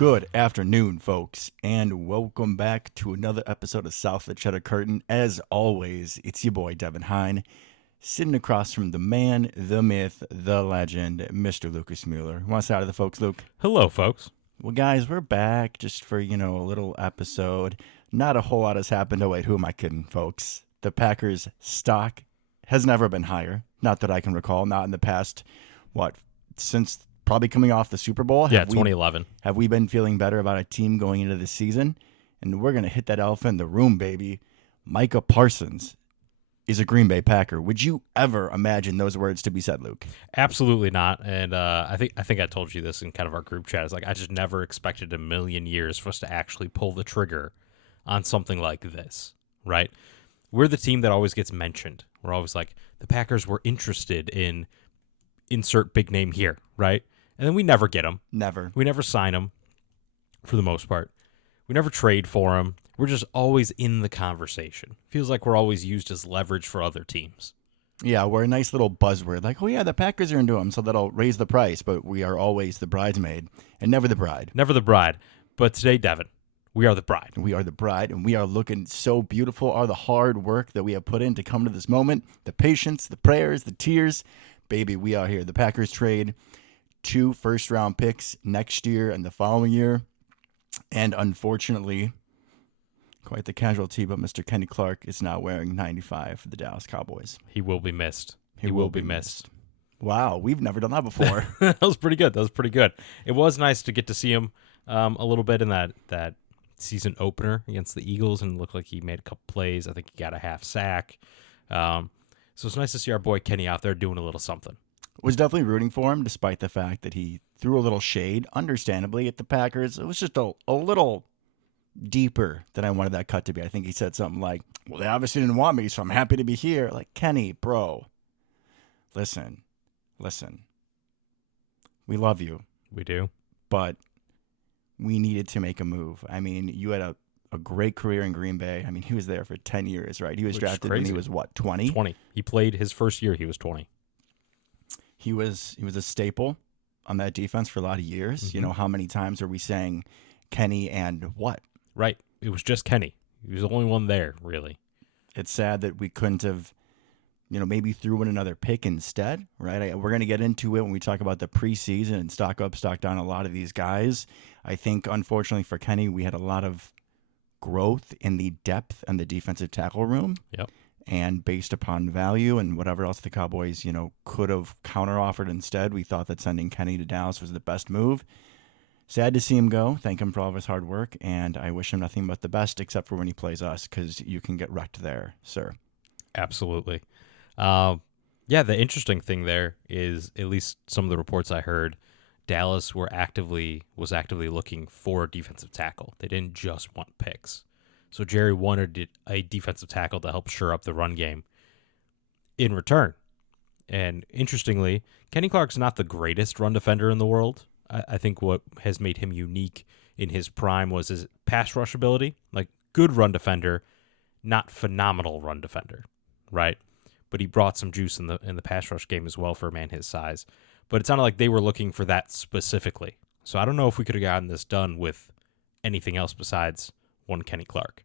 Good afternoon, folks, and welcome back to another episode of South of the Cheddar Curtain. As always, it's your boy, Devin Hine, sitting across from the man, the myth, the legend, Mr. Lucas Mueller. Want to say hi to the folks, Luke? Hello, folks. Well, guys, we're back just for, a little episode. Not a whole lot has happened. Oh, wait, who am I kidding, folks? The Packers' stock has never been higher. Not that I can recall. Not in the past, since probably coming off the Super Bowl. 2011. Have we been feeling better about a team going into the season? And we're going to hit that elephant in the room, baby. Micah Parsons is a Green Bay Packer. Would you ever imagine those words to be said, Luke? Absolutely not. And I think I told you this in kind of our group chat. It's like I just never expected a million years for us to actually pull the trigger on something like this, right? We're the team that always gets mentioned. We're always like, the Packers were interested in insert big name here, right? And then we never get them. Never. We never sign them for the most part. We never trade for them. We're just always in the conversation. Feels like we're always used as leverage for other teams. Yeah, we're a nice little buzzword. Like, oh yeah, the Packers are into them, so that'll raise the price. But we are always the bridesmaid and never the bride. Never the bride. But today, Devin, we are the bride. We are the bride, and we are looking so beautiful. All the hard work that we have put in to come to this moment, the patience, the prayers, the tears. Baby, we are here. The Packers trade 2 first-round picks next year and the following year. And unfortunately, quite the casualty, but Mr. Kenny Clark is now wearing 95 for the Dallas Cowboys. He will be missed. He will be missed. Wow, we've never done that before. That was pretty good. It was nice to get to see him a little bit in that season opener against the Eagles, and it looked like he made a couple plays. I think he got a half sack. So it's nice to see our boy Kenny out there doing a little something. Was definitely rooting for him, despite the fact that he threw a little shade, understandably, at the Packers. It was just a little deeper than I wanted that cut to be. I think he said something like, well, they obviously didn't want me, so I'm happy to be here. Like, Kenny, bro, listen. We love you. We do. But we needed to make a move. I mean, you had a great career in Green Bay. I mean, he was there for 10 years, right? He was drafted when he was, 20? 20. He played his first year, he was 20. He was a staple on that defense for a lot of years. Mm-hmm. You know, how many times are we saying Kenny and what? Right. It was just Kenny. He was the only one there, really. It's sad that we couldn't have, maybe threw in another pick instead, right? We're going to get into it when we talk about the preseason and stock up, stock down a lot of these guys. I think, unfortunately for Kenny, we had a lot of growth in the depth and the defensive tackle room. Yep. And based upon value and whatever else the Cowboys, could have counter-offered instead, we thought that sending Kenny to Dallas was the best move. Sad to see him go. Thank him for all of his hard work, and I wish him nothing but the best, except for when he plays us, because you can get wrecked there, sir. Absolutely. The interesting thing there is, at least some of the reports I heard, Dallas was actively looking for a defensive tackle. They didn't just want picks. So Jerry wanted a defensive tackle to help shore up the run game in return. And interestingly, Kenny Clark's not the greatest run defender in the world. I think what has made him unique in his prime was his pass rush ability. Like, good run defender, not phenomenal run defender, right? But he brought some juice in the pass rush game as well for a man his size. But it sounded like they were looking for that specifically. So I don't know if we could have gotten this done with anything else besides one Kenny Clark.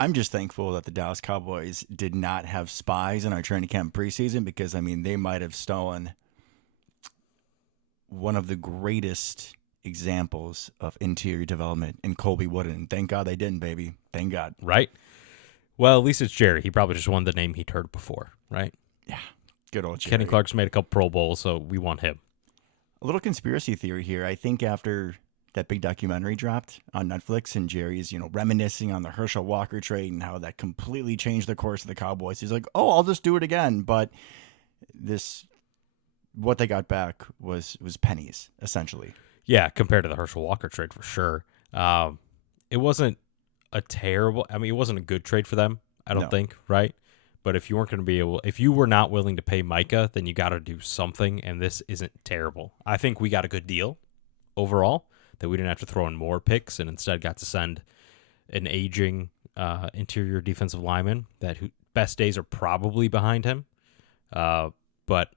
I'm just thankful that the Dallas Cowboys did not have spies in our training camp preseason, because, they might have stolen one of the greatest examples of interior development in Colby Wooden. And thank God they didn't, baby. Thank God. Right? Well, at least it's Jerry. He probably just wanted the name he'd heard before, right? Yeah. Good old Jerry. Kenny Clark's made a couple Pro Bowls, so we want him. A little conspiracy theory here. I think after that big documentary dropped on Netflix and Jerry's, reminiscing on the Herschel Walker trade and how that completely changed the course of the Cowboys. He's like, oh, I'll just do it again. But what they got back was pennies, essentially. Yeah, compared to the Herschel Walker trade, for sure. It wasn't it wasn't a good trade for them, I don't think, right? But if you were not willing to pay Micah, then you got to do something, and this isn't terrible. I think we got a good deal overall, that we didn't have to throw in more picks and instead got to send an aging interior defensive lineman best days are probably behind him. But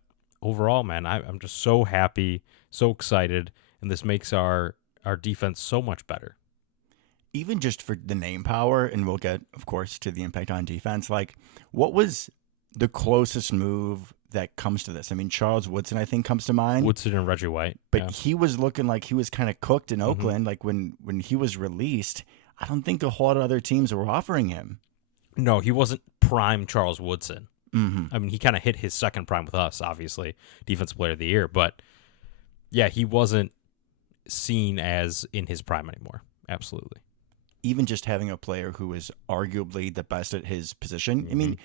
overall, man, I'm just so happy, so excited, and this makes our our defense so much better. Even just for the name power, and we'll get, of course, to the impact on defense, like, what was the closest move that comes to this? I mean, Charles Woodson, I think, comes to mind. Woodson and Reggie White. But he was looking like he was kind of cooked in Oakland. Mm-hmm. Like, when he was released, I don't think a whole lot of other teams were offering him. No, he wasn't prime Charles Woodson. Mm-hmm. I mean, he kind of hit his second prime with us, obviously, Defensive Player of the Year. But, yeah, he wasn't seen as in his prime anymore. Absolutely. Even just having a player who is arguably the best at his position. Mm-hmm. I mean,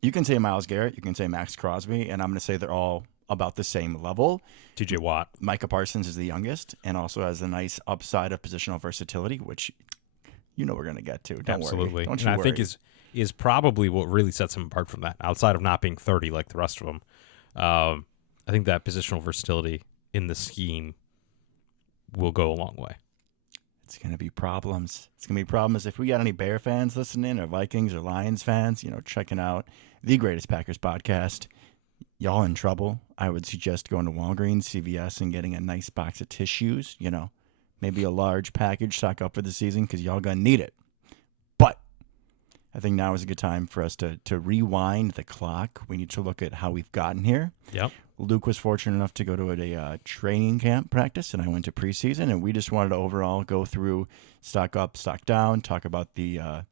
you can say Myles Garrett, you can say Max Crosby, and I'm going to say they're all about the same level. TJ Watt. Micah Parsons is the youngest and also has a nice upside of positional versatility, which we're going to get to. Don't Absolutely. worry. Don't you and worry. I think is probably what really sets him apart from that, outside of not being 30 like the rest of them. I think that positional versatility in the scheme will go a long way. It's going to be problems. It's going to be problems if we got any Bear fans listening or Vikings or Lions fans, checking out the Greatest Packers podcast. Y'all in trouble. I would suggest going to Walgreens, CVS, and getting a nice box of tissues, maybe a large package, stock up for the season because y'all going to need it. But I think now is a good time for us to rewind the clock. We need to look at how we've gotten here. Yep. Luke was fortunate enough to go to a training camp practice, and I went to preseason, and we just wanted to overall go through stock up, stock down, talk about the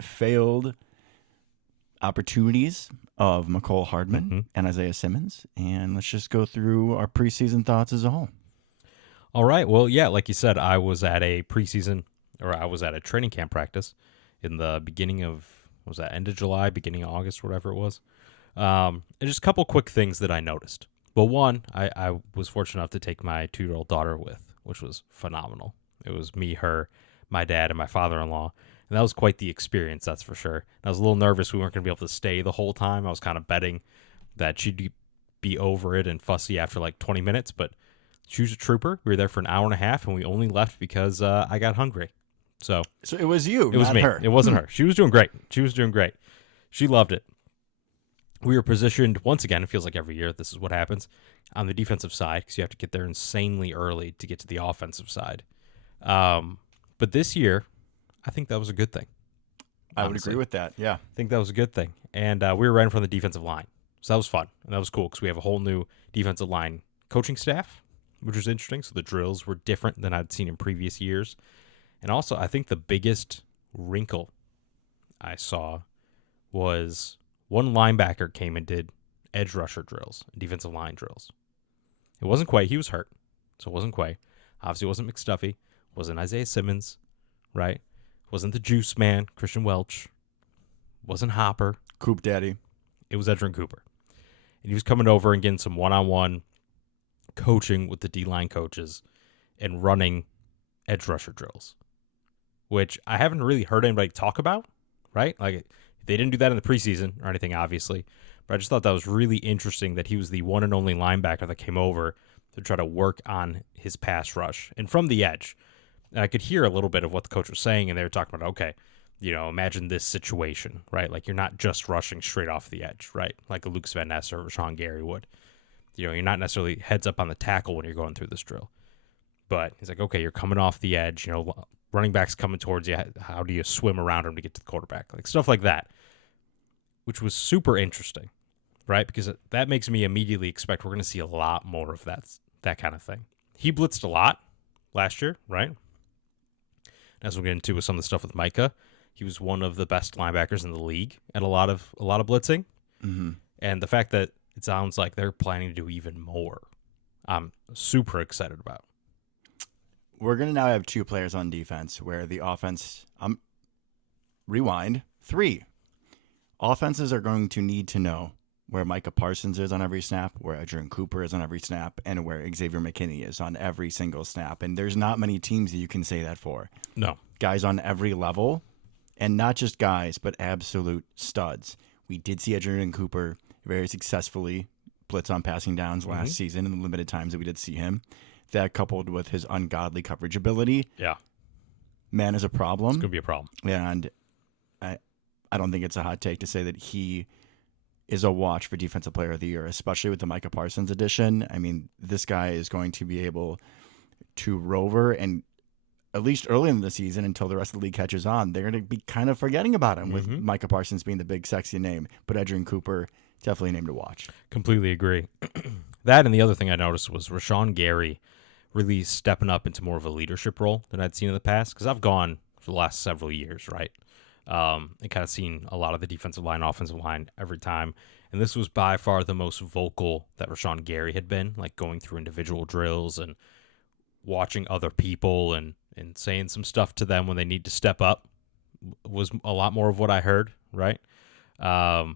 failed opportunities of McCole Hardman and Isaiah Simmons, and let's just go through our preseason thoughts as a whole. All right. Well, yeah, like you said, I was at a training camp practice in the beginning of, end of July, beginning of August, whatever it was. And just a couple quick things that I noticed. Well, one, I was fortunate enough to take my 2-year-old daughter with, which was phenomenal. It was me, her, my dad, and my father-in-law. And that was quite the experience, that's for sure. And I was a little nervous we weren't going to be able to stay the whole time. I was kind of betting that she'd be over it and fussy after like 20 minutes, but she was a trooper. We were there for an hour and a half, and we only left because I got hungry. So it was you, it was not me. her. It wasn't her. She was doing great. She loved it. We were positioned, once again, it feels like every year this is what happens, on the defensive side because you have to get there insanely early to get to the offensive side. But this year, I think that was a good thing. I would agree with that, yeah. I think that was a good thing. And we were right in front of the defensive line. So that was fun. And that was cool because we have a whole new defensive line coaching staff, which was interesting. So the drills were different than I'd seen in previous years. And also, I think the biggest wrinkle I saw was one linebacker came and did edge rusher drills, defensive line drills. It wasn't Quay. He was hurt, so it wasn't Quay. Obviously, it wasn't McStuffy. It wasn't Isaiah Simmons, right? It wasn't the Juice Man, Christian Welch. It wasn't Hopper. Coop Daddy. It was Edgerrin Cooper. And he was coming over and getting some one-on-one coaching with the D-line coaches and running edge rusher drills, which I haven't really heard anybody talk about, right? Like, they didn't do that in the preseason or anything, obviously, but I just thought that was really interesting that he was the one and only linebacker that came over to try to work on his pass rush and from the edge. And I could hear a little bit of what the coach was saying, and they were talking about, okay, imagine this situation, right? Like, you're not just rushing straight off the edge, right? Like a Luke Van Ness or Rashawn Gary would. You're not necessarily heads up on the tackle when you're going through this drill. But he's like, okay, you're coming off the edge, running back's coming towards you. How do you swim around him to get to the quarterback? Like, stuff like that, which was super interesting, right? Because that makes me immediately expect we're going to see a lot more of that kind of thing. He blitzed a lot last year, right? As we'll get into with some of the stuff with Micah, he was one of the best linebackers in the league at a lot of blitzing. Mm-hmm. And the fact that it sounds like they're planning to do even more, I'm super excited about. We're going to now have two players on defense where the offense, rewind, 3. Offenses are going to need to know where Micah Parsons is on every snap, where Edgerrin Cooper is on every snap, and where Xavier McKinney is on every single snap. And there's not many teams that you can say that for. No. Guys on every level, and not just guys, but absolute studs. We did see Edgerrin Cooper very successfully blitz on passing downs last season in the limited times that we did see him. That coupled with his ungodly coverage ability, man, is a problem. It's going to be a problem. And I don't think it's a hot take to say that he is a watch for Defensive Player of the Year, especially with the Micah Parsons edition. I mean, this guy is going to be able to Rover, and at least early in the season until the rest of the league catches on, they're going to be kind of forgetting about him with Micah Parsons being the big sexy name. But Edgerrin Cooper, definitely a name to watch. Completely agree. That and the other thing I noticed was Rashawn Gary really stepping up into more of a leadership role than I'd seen in the past, because I've gone for the last several years, right? And kind of seen a lot of the defensive line, offensive line every time. And this was by far the most vocal that Rashawn Gary had been, like going through individual drills and watching other people and saying some stuff to them when they need to step up was a lot more of what I heard, right? So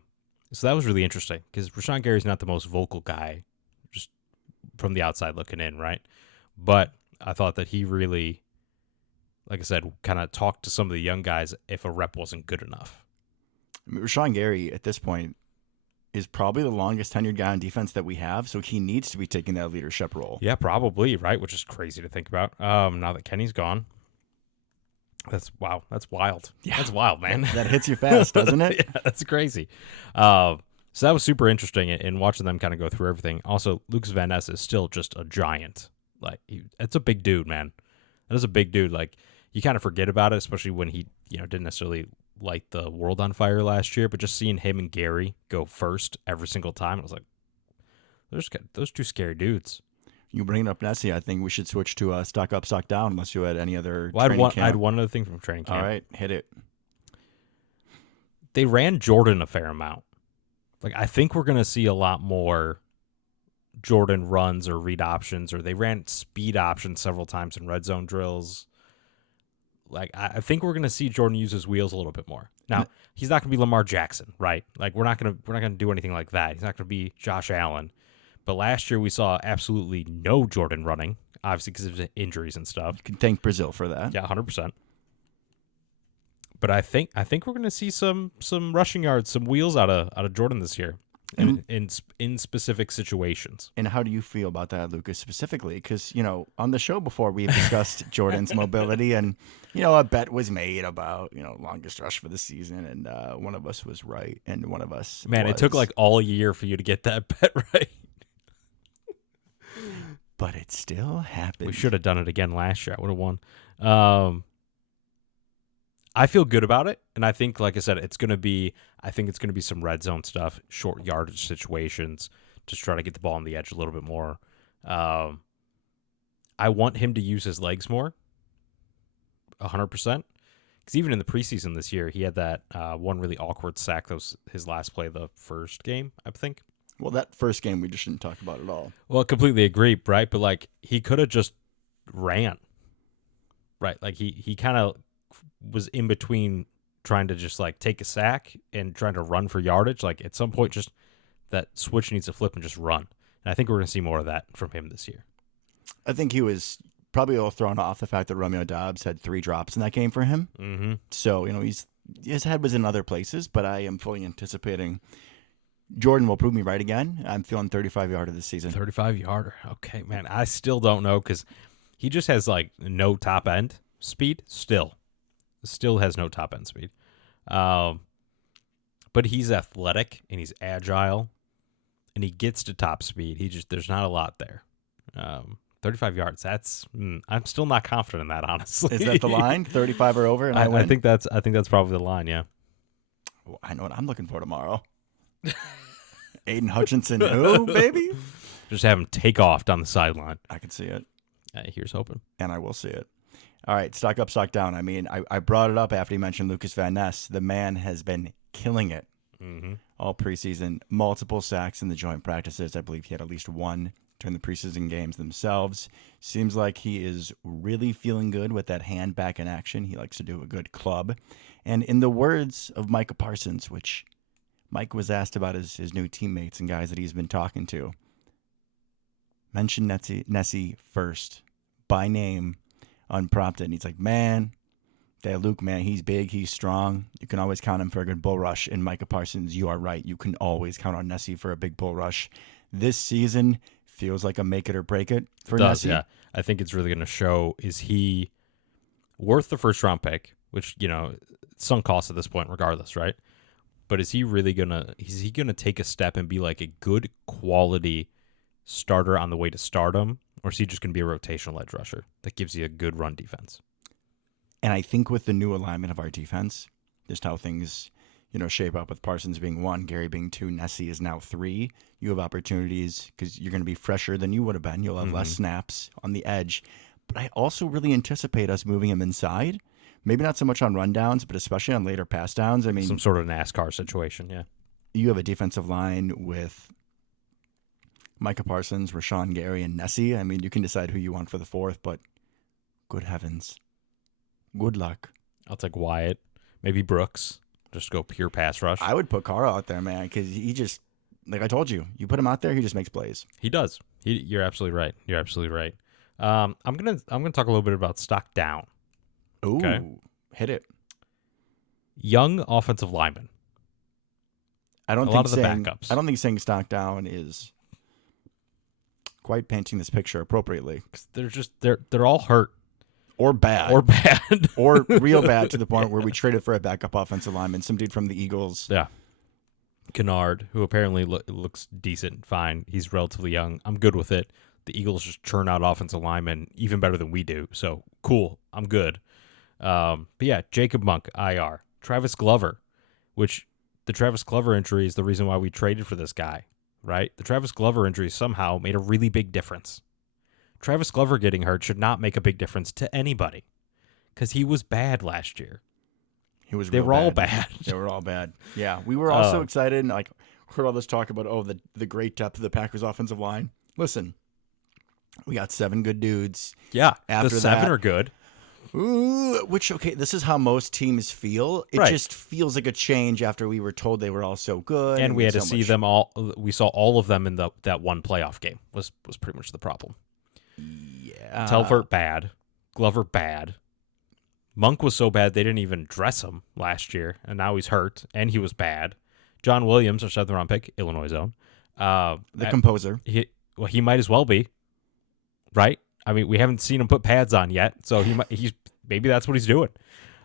that was really interesting, because Rashawn Gary's not the most vocal guy, just from the outside looking in, right? But I thought that he really, like I said, kind of talked to some of the young guys if a rep wasn't good enough. I mean, Rashawn Gary, at this point, is probably the longest tenured guy on defense that we have, so he needs to be taking that leadership role. Yeah, probably, right? Which is crazy to think about. Now that Kenny's gone. That's wild. Yeah. That's wild, man. That hits you fast, doesn't it? Yeah, that's crazy. So that was super interesting in watching them kind of go through everything. Also, Lucas Van Ness is still just a giant. Like, it's a big dude, man. That is a big dude. Like, you kind of forget about it, especially when he, didn't necessarily light the world on fire last year, but just seeing him and Gary go first every single time, I was like, those two scary dudes. You bringing up Nessie, I think we should switch to stock up, stock down, unless you had any other Well, training camp. I had one other thing from training camp. All right, hit it. They ran Jordan a fair amount. Like, I think we're going to see a lot more Jordan runs or read options, or they ran speed options several times in red zone drills. Like, I think we're going to see Jordan use his wheels a little bit more. Now, he's not going to be Lamar Jackson, right? Like, we're not going to do anything like that. He's not going to be Josh Allen. But last year we saw absolutely no Jordan running, obviously because of injuries and stuff. You can thank Brazil for that. Yeah, 100%. But I think we're going to see some rushing yards, some wheels out of Jordan this year, in specific situations. And how do you feel about that, Lucas, specifically? Because, on the show before we've discussed Jordan's mobility, and, a bet was made about, longest rush for the season, and one of us was right, and one of us it took like all year for you to get that bet right. But it still happened. We should have done it again last year. I would have won. I feel good about it, and I think, like I said, it's going to be some red zone stuff, short yardage situations, just try to get the ball on the edge a little bit more. I want him to use his legs more, 100%. Because even in the preseason this year, he had that one really awkward sack. That was his last play of the first game, I think. Well, that first game we just didn't talk about at all. Well, I completely agree, right? But, like, he could have just ran, right? Like, he kind of was in between trying to just, like, take a sack and trying to run for yardage. Like, at some point, just that switch needs to flip and just run. And I think we're going to see more of that from him this year. I think he was probably a little thrown off the fact that Romeo Doubs had 3 drops in that game for him. Mm-hmm. So, his head was in other places, but I am fully anticipating Jordan will prove me right again. I'm feeling 35-yarder this season. 35-yarder. Okay, man. I still don't know, because he just has, like, no top-end speed still. Still has no top-end speed. But he's athletic, and he's agile, and he gets to top speed. There's not a lot there. 35 yards. That's I'm still not confident in that, honestly. Is that the line? 35 or over, and I win? I think that's probably the line, yeah. Well, I know what I'm looking for tomorrow. Aiden Hutchinson, who, baby? Just have him take off down the sideline. I can see it. Here's hoping. And I will see it. All right, stock up, stock down. I mean, I brought it up after you mentioned Lucas Van Ness. The man has been killing it all preseason. Multiple sacks in the joint practices. I believe he had at least one during the preseason games themselves. Seems like he is really feeling good with that hand back in action. He likes to do a good club. And in the words of Micah Parsons, which Mike was asked about his new teammates and guys that he's been talking to, mention Nessie first by name, unprompted. And he's like, man, that Luke, man, he's big, he's strong. You can always count him for a good bull rush. And Micah Parsons, you are right. You can always count on Nessie for a big bull rush. This season feels like a make it or break it for Nessie. Yeah. I think it's really going to show, is he worth the first round pick, which, sunk cost at this point regardless, right? But is he really going to take a step and be like a good quality starter on the way to stardom? Or is he just going to be a rotational edge rusher that gives you a good run defense? And I think with the new alignment of our defense, just how things, shape up with Parsons being 1, Gary being 2, Nessie is now 3, you have opportunities because you're going to be fresher than you would have been. You'll have less snaps on the edge. But I also really anticipate us moving him inside. Maybe not so much on rundowns, but especially on later pass downs. I mean, some sort of NASCAR situation, yeah. You have a defensive line with Micah Parsons, Rashawn Gary, and Nessie. I mean, you can decide who you want for the 4th, but good heavens. Good luck. I'll take Wyatt. Maybe Brooks. Just go pure pass rush. I would put Carl out there, man, because he just, like I told you him out there, he just makes plays. He does. You're absolutely right. You're absolutely right. I'm gonna talk a little bit about stock down. Ooh, okay. Hit it. Young offensive linemen. I don't a think lot of saying, the backups. I don't think saying stock down is quite painting this picture appropriately. They're all hurt. Or bad. Or real bad to the point where we traded for a backup offensive lineman, some dude from the Eagles. Yeah. Kennard, who apparently looks decent, fine. He's relatively young. I'm good with it. The Eagles just churn out offensive linemen even better than we do. So, cool. I'm good. But yeah, Jacob Monk, IR. Travis Glover, which the Travis Glover injury is the reason why we traded for this guy, right? The Travis Glover injury somehow made a really big difference. Travis Glover getting hurt should not make a big difference to anybody because he was bad last year. They were all bad. They were all bad. Yeah, we were also excited and heard all this talk about the great depth of the Packers offensive line. Listen, we got 7 good dudes. Yeah, after the 7 are good. Ooh, this is how most teams feel. It just feels like a change after we were told they were all so good, and we had to see them all. We saw all of them in that one playoff game. Was pretty much the problem. Yeah. Telvert bad. Glover bad. Monk was so bad they didn't even dress him last year, and now he's hurt, and he was bad. John Williams, our 7th-round pick, Illinois zone. The composer. He might as well be, right? I mean, we haven't seen him put pads on yet, so maybe that's what he's doing.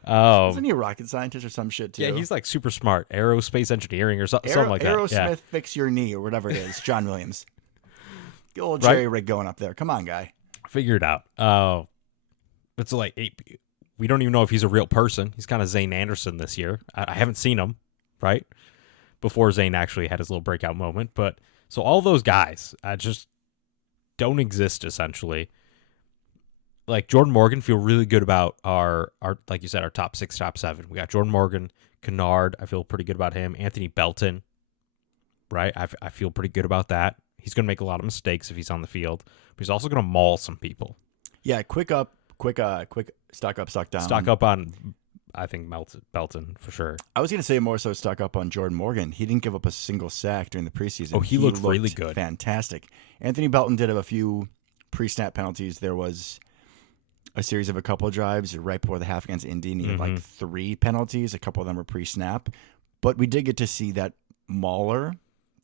Isn't he a rocket scientist or some shit, too? Yeah, he's like super smart. Aerospace engineering or something like that. Aerosmith fix your knee or whatever it is. John Williams. Good old Jerry Rig going up there. Come on, guy. Figure it out. It's like we don't even know if he's a real person. He's kind of Zane Anderson this year. I haven't seen him, right? Before Zane actually had his little breakout moment. But so all those guys just don't exist essentially. Like Jordan Morgan, feel really good about our like you said, our top 6, top 7. We got Jordan Morgan, Kennard. I feel pretty good about him. Anthony Belton, right? I feel pretty good about that. He's going to make a lot of mistakes if he's on the field, but he's also going to maul some people. Yeah, quick stock up, stock down. Stock up on, I think, Belton for sure. I was going to say more so stock up on Jordan Morgan. He didn't give up a single sack during the preseason. Oh, he looked really good. Fantastic. Anthony Belton did have a few pre-snap penalties. There was a series of a couple of drives right before the half against Indy, and he had like 3 penalties. A couple of them were pre-snap. But we did get to see that mauler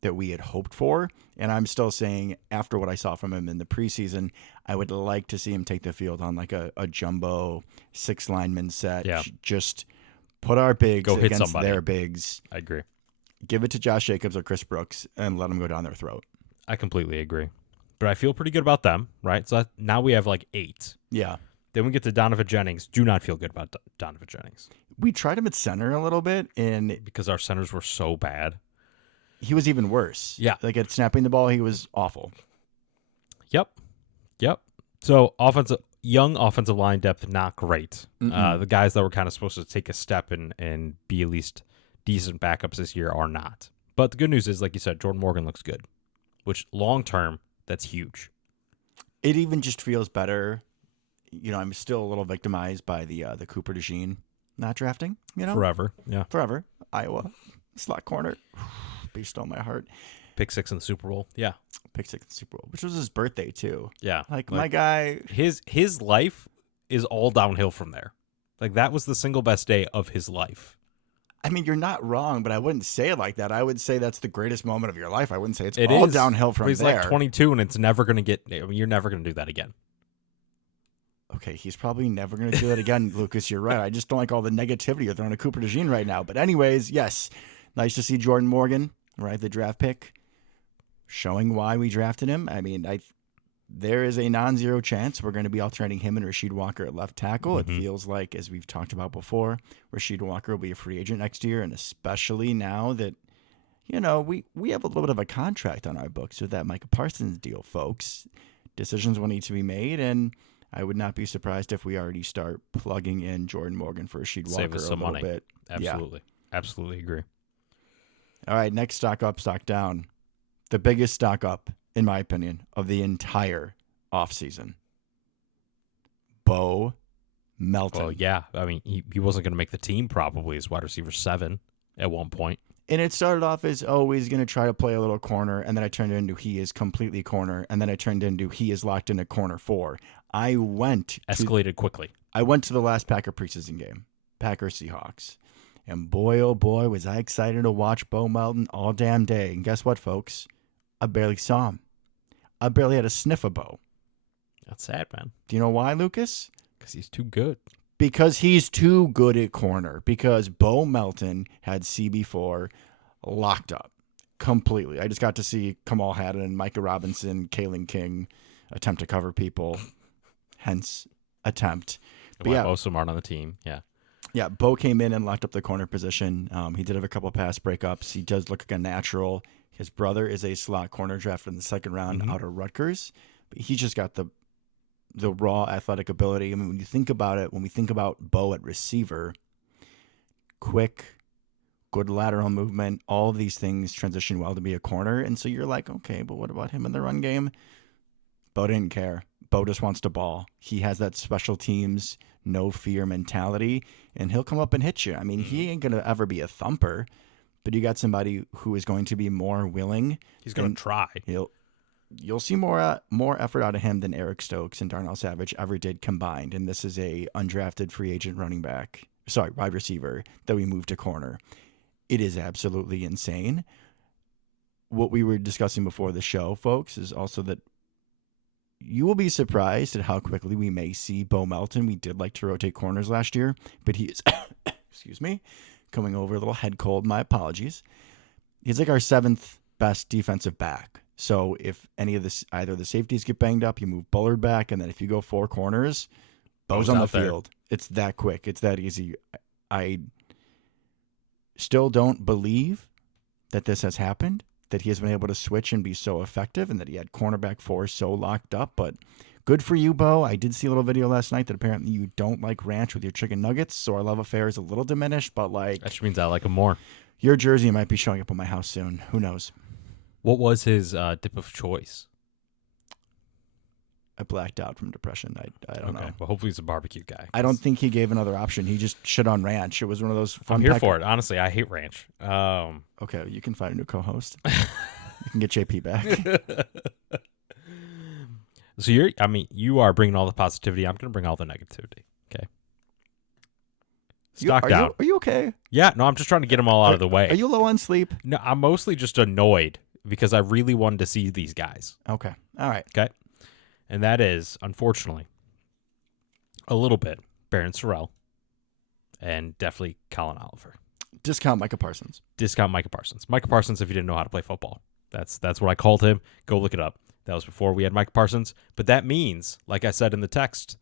that we had hoped for. And I'm still saying, after what I saw from him in the preseason, I would like to see him take the field on like a jumbo 6 lineman set. Yeah. Just put our bigs go against hit somebody. Their bigs. I agree. Give it to Josh Jacobs or Chris Brooks and let them go down their throat. I completely agree. But I feel pretty good about them, right? So now we have like 8. Yeah. Then we get to Donovan Jennings. Do not feel good about Donovan Jennings. We tried him at center a little bit, and because our centers were so bad. He was even worse. Yeah. Like at snapping the ball, he was awful. Yep. So young offensive line depth, not great. The guys that were kind of supposed to take a step and be at least decent backups this year are not. But the good news is, like you said, Jordan Morgan looks good, which long term, that's huge. It even just feels better. I'm still a little victimized by the Cooper DeJean not drafting. Forever. Yeah. Forever. Iowa slot corner. Beast stole my heart. Pick 6 in the Super Bowl. Yeah. Pick 6 in the Super Bowl, which was his birthday too. Yeah. Like my guy. His life is all downhill from there. Like that was the single best day of his life. I mean, you're not wrong, but I wouldn't say it like that. I would say that's the greatest moment of your life. I wouldn't say it's all downhill from there. He's like 22 and it's never going to get, you're never going to do that again. Okay, he's probably never going to do that again, Lucas. You're right. I just don't like all the negativity you're throwing at Cooper DeJean right now. But anyways, yes, nice to see Jordan Morgan, right, the draft pick, showing why we drafted him. I mean, there is a non-zero chance we're going to be alternating him and Rasheed Walker at left tackle. It feels like, as we've talked about before, Rasheed Walker will be a free agent next year, and especially now that, we have a little bit of a contract on our books with that Micah Parsons deal, folks. Decisions will need to be made, and I would not be surprised if we already start plugging in Jordan Morgan for Rasheed Walker Save us some a little money. bit. Absolutely. Yeah. Absolutely agree. All right, next stock up, stock down. The biggest stock up, in my opinion, of the entire offseason. Bo Melton. Well, yeah. I mean, he wasn't going to make the team probably as wide receiver 7 at one point. And it started off as, he's going to try to play a little corner, and then I turned it into he is completely corner, and then I turned it into he is locked in a corner 4. Escalated quickly. I went to the last Packer preseason game, Packers-Seahawks. And boy, oh boy, was I excited to watch Bo Melton all damn day. And guess what, folks? I barely saw him. I barely had a sniff of Bo. That's sad, man. Do you know why, Lucas? Because he's too good. Because he's too good at corner. Because Bo Melton had CB4 locked up completely. I just got to see Kamal Haddon, Micah Robinson, Kalen King attempt to cover people. Hence, attempt. But yeah, most of them aren't on the team. Yeah. Yeah, Bo came in and locked up the corner position. He did have a couple of pass breakups. He does look like a natural. His brother is a slot corner drafted in the second round out of Rutgers. But he just got the raw athletic ability. I mean, when you think about it, when we think about Bo at receiver, quick, good lateral movement, all of these things transition well to be a corner. And so you're like, okay, but what about him in the run game? Bo didn't care. Bo just wants to ball. He has that special teams, no fear mentality, and he'll come up and hit you. I mean, he ain't going to ever be a thumper, but you got somebody who is going to be more willing. He's going to try. You'll see more effort out of him than Eric Stokes and Darnell Savage ever did combined. And this is a undrafted free agent wide receiver that we moved to corner. It is absolutely insane. What we were discussing before the show, folks, is also that you will be surprised at how quickly we may see Bo Melton. We did like to rotate corners last year, but he is, excuse me, coming over a little head cold. My apologies. He's like our 7th best defensive back. So if any of this, either the safeties get banged up, you move Bullard back, and then if you go 4 corners, Bo's on the field. It's that quick. It's that easy. I still don't believe that this has happened, that he has been able to switch and be so effective, and that he had cornerback 4 so locked up. But good for you, Bo. I did see a little video last night that apparently you don't like ranch with your chicken nuggets, so our love affair is a little diminished, but like... That just means I like him more. Your jersey might be showing up at my house soon. Who knows? What was his dip of choice? I blacked out from depression. I don't know. Well, hopefully he's a barbecue guy. I don't think he gave another option. He just shit on ranch. It was one of those fun I'm here for it. Honestly, I hate ranch. Okay, you can find a new co-host. You can get JP back. So you are bringing all the positivity. I'm going to bring all the negativity. Okay. Stock down. Are you okay? Yeah. No, I'm just trying to get them all out of the way. Are you low on sleep? No, I'm mostly just annoyed because I really wanted to see these guys. Okay. All right. Okay. And that is, unfortunately, a little bit Baron Sorrell and definitely Colin Oliver. Discount Micah Parsons. Micah Parsons, if you didn't know how to play football. That's what I called him. Go look it up. That was before we had Micah Parsons. But that means, like I said in the text,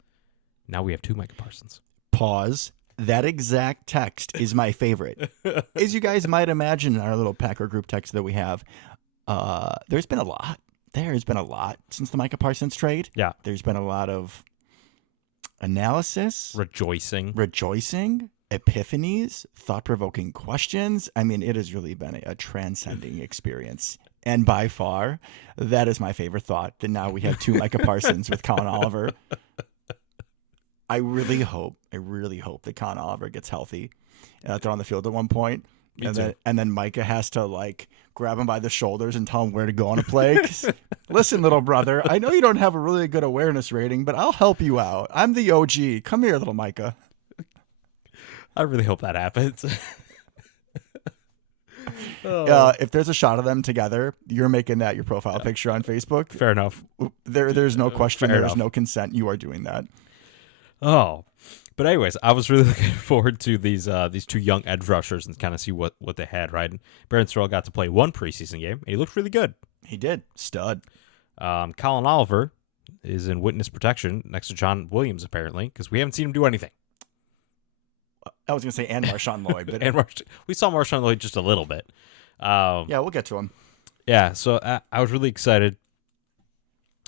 now we have 2 Micah Parsons. Pause. That exact text is my favorite. As you guys might imagine in our little Packer group text that we have, there's been a lot. There's been a lot since the Micah Parsons trade. Yeah. There's been a lot of analysis. Rejoicing. Epiphanies. Thought-provoking questions. I mean, it has really been a transcending experience. And by far, that is my favorite thought, that now we have 2 Micah Parsons with Colin Oliver. I really hope that Colin Oliver gets healthy and that they're on the field at one point. And then Micah has to like grab him by the shoulders and tell him where to go on a play. Listen, little brother, I know you don't have a really good awareness rating, but I'll help you out. I'm the OG. Come here, little Micah. I really hope that happens. If there's a shot of them together, you're making that your profile picture on Facebook. Fair enough. There's no question. There's no consent. You are doing that. Oh. But anyways, I was really looking forward to these 2 young edge rushers and kind of see what they had, right? And Baron Sorrell got to play 1 preseason game, and he looked really good. He did. Stud. Colin Oliver, is in witness protection next to John Williams, apparently, because we haven't seen him do anything. I was going to say and Marshawn Lloyd, but And we saw Marshawn Lloyd just a little bit. yeah, we'll get to him. Yeah, so I was really excited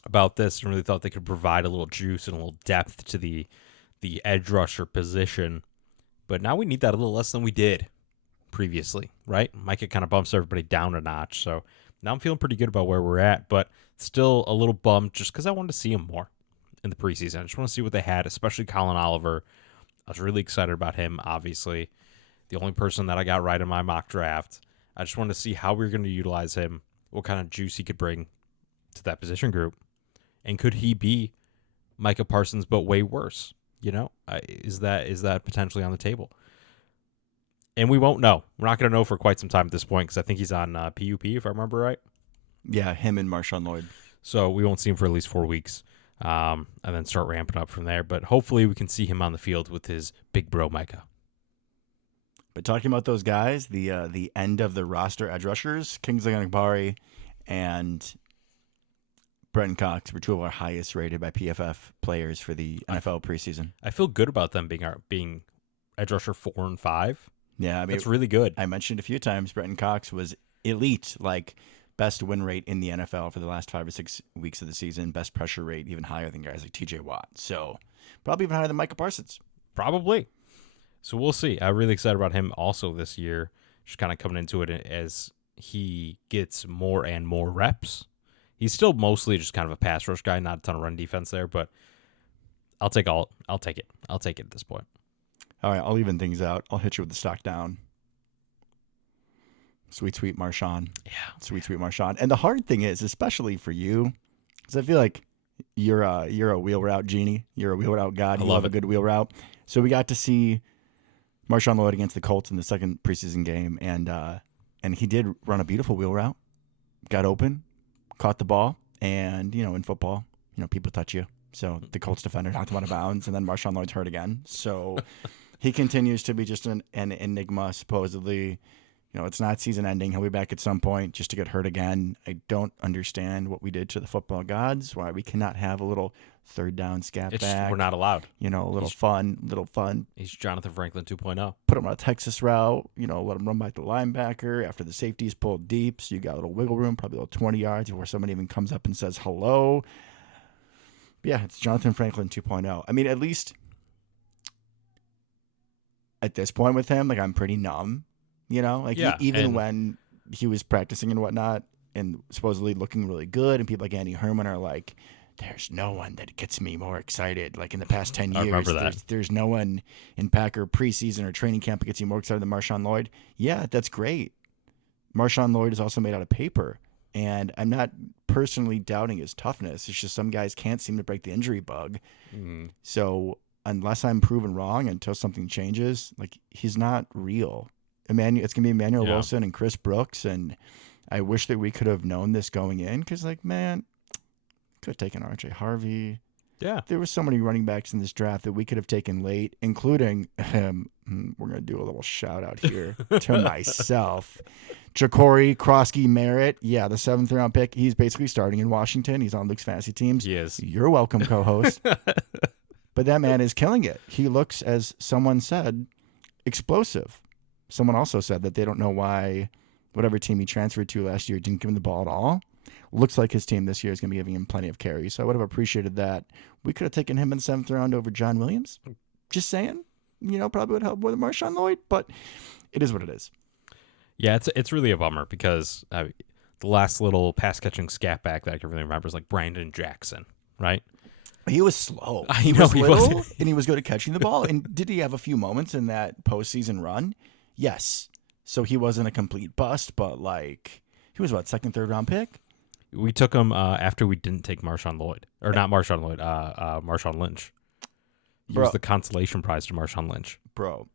about this and really thought they could provide a little juice and a little depth to the edge rusher position. But now we need that a little less than we did previously, right? Micah kind of bumps everybody down a notch. So now I'm feeling pretty good about where we're at, but still a little bummed just because I wanted to see him more in the preseason. I just want to see what they had, especially Colin Oliver. I was really excited about him, obviously. The only person that I got right in my mock draft. I just wanted to see how we were going to utilize him, what kind of juice he could bring to that position group. And could he be Micah Parsons, but way worse? You know, is that potentially on the table? And we won't know. We're not going to know for quite some time at this point because I think he's on PUP, if I remember right. Yeah, him and Marshawn Lloyd. So we won't see him for at least 4 weeks and then start ramping up from there. But hopefully we can see him on the field with his big bro Micah. But talking about those guys, the end of the roster edge rushers, Kingsley Enagbare and Brenton Cox were two of our highest rated by PFF players for the NFL preseason. I feel good about them being edge rusher 4 and 5. Yeah, I mean, it's really good. I mentioned a few times Brenton Cox was elite, like best win rate in the NFL for the last 5 or 6 weeks of the season, best pressure rate, even higher than guys like TJ Watt. So probably even higher than Micah Parsons. Probably. So we'll see. I'm really excited about him also this year, just kind of coming into it as he gets more and more reps. He's still mostly just kind of a pass rush guy, not a ton of run defense there, but I'll take it. I'll take it at this point. All right, I'll even things out. I'll hit you with the stock down. Sweet Marshawn. Yeah. Sweet Marshawn. And the hard thing is, especially for you, because I feel like you're a wheel route genie. You're a wheel route god. You love a good wheel route. So we got to see Marshawn Lloyd against the Colts in the second preseason game, and he did run a beautiful wheel route. Got open, caught the ball, and in football, people touch you. So the Colts defender knocked him out of bounds, and then Marshawn Lloyd's hurt again. So he continues to be just an enigma, supposedly. It's not season ending. He'll be back at some point just to get hurt again. I don't understand what we did to the football gods, why we cannot have a little third down scat back. We're not allowed. A little fun. He's Jonathan Franklin 2.0. Put him on a Texas route, let him run back the linebacker after the safety's pulled deep. So you got a little wiggle room, probably a little 20 yards before somebody even comes up and says hello. But yeah, it's Jonathan Franklin 2.0. I mean, at least at this point with him, I'm pretty numb. Even when he was practicing and whatnot and supposedly looking really good, and people like Andy Herman are like, there's no one that gets me more excited. Like in the past 10 years, I remember that. There's no one in Packer preseason or training camp that gets you more excited than Marshawn Lloyd. Yeah, that's great. Marshawn Lloyd is also made out of paper, and I'm not personally doubting his toughness. It's just some guys can't seem to break the injury bug. So unless I'm proven wrong, until something changes, he's not real. It's going to be Emmanuel Wilson and Chris Brooks, and I wish that we could have known this going in because, could have taken R.J. Harvey. Yeah. There were so many running backs in this draft that we could have taken late, including him. We're going to do a little shout-out here to myself. Ja'Cory Krosky-Merritt, the 7th round pick. He's basically starting in Washington. He's on Luke's fantasy teams. He is. You're welcome, co-host. But that man is killing it. He looks, as someone said, explosive. Someone also said that they don't know why whatever team he transferred to last year didn't give him the ball at all. Looks like his team this year is going to be giving him plenty of carries. So I would have appreciated that. We could have taken him in the 7th round over John Williams. Just saying. Probably would help more than Marshawn Lloyd, but it is what it is. Yeah, it's really a bummer because the last little pass-catching scat back that I can really remember is Brandon Jackson, right? He was slow. He was little, and he was good at catching the ball. And did he have a few moments in that postseason run? Yes. So he wasn't a complete bust, but he was 2nd, 3rd round pick? We took him after we didn't take Marshawn Lloyd. Or not Marshawn Lloyd, Marshawn Lynch. He was the consolation prize to Marshawn Lynch. Bro.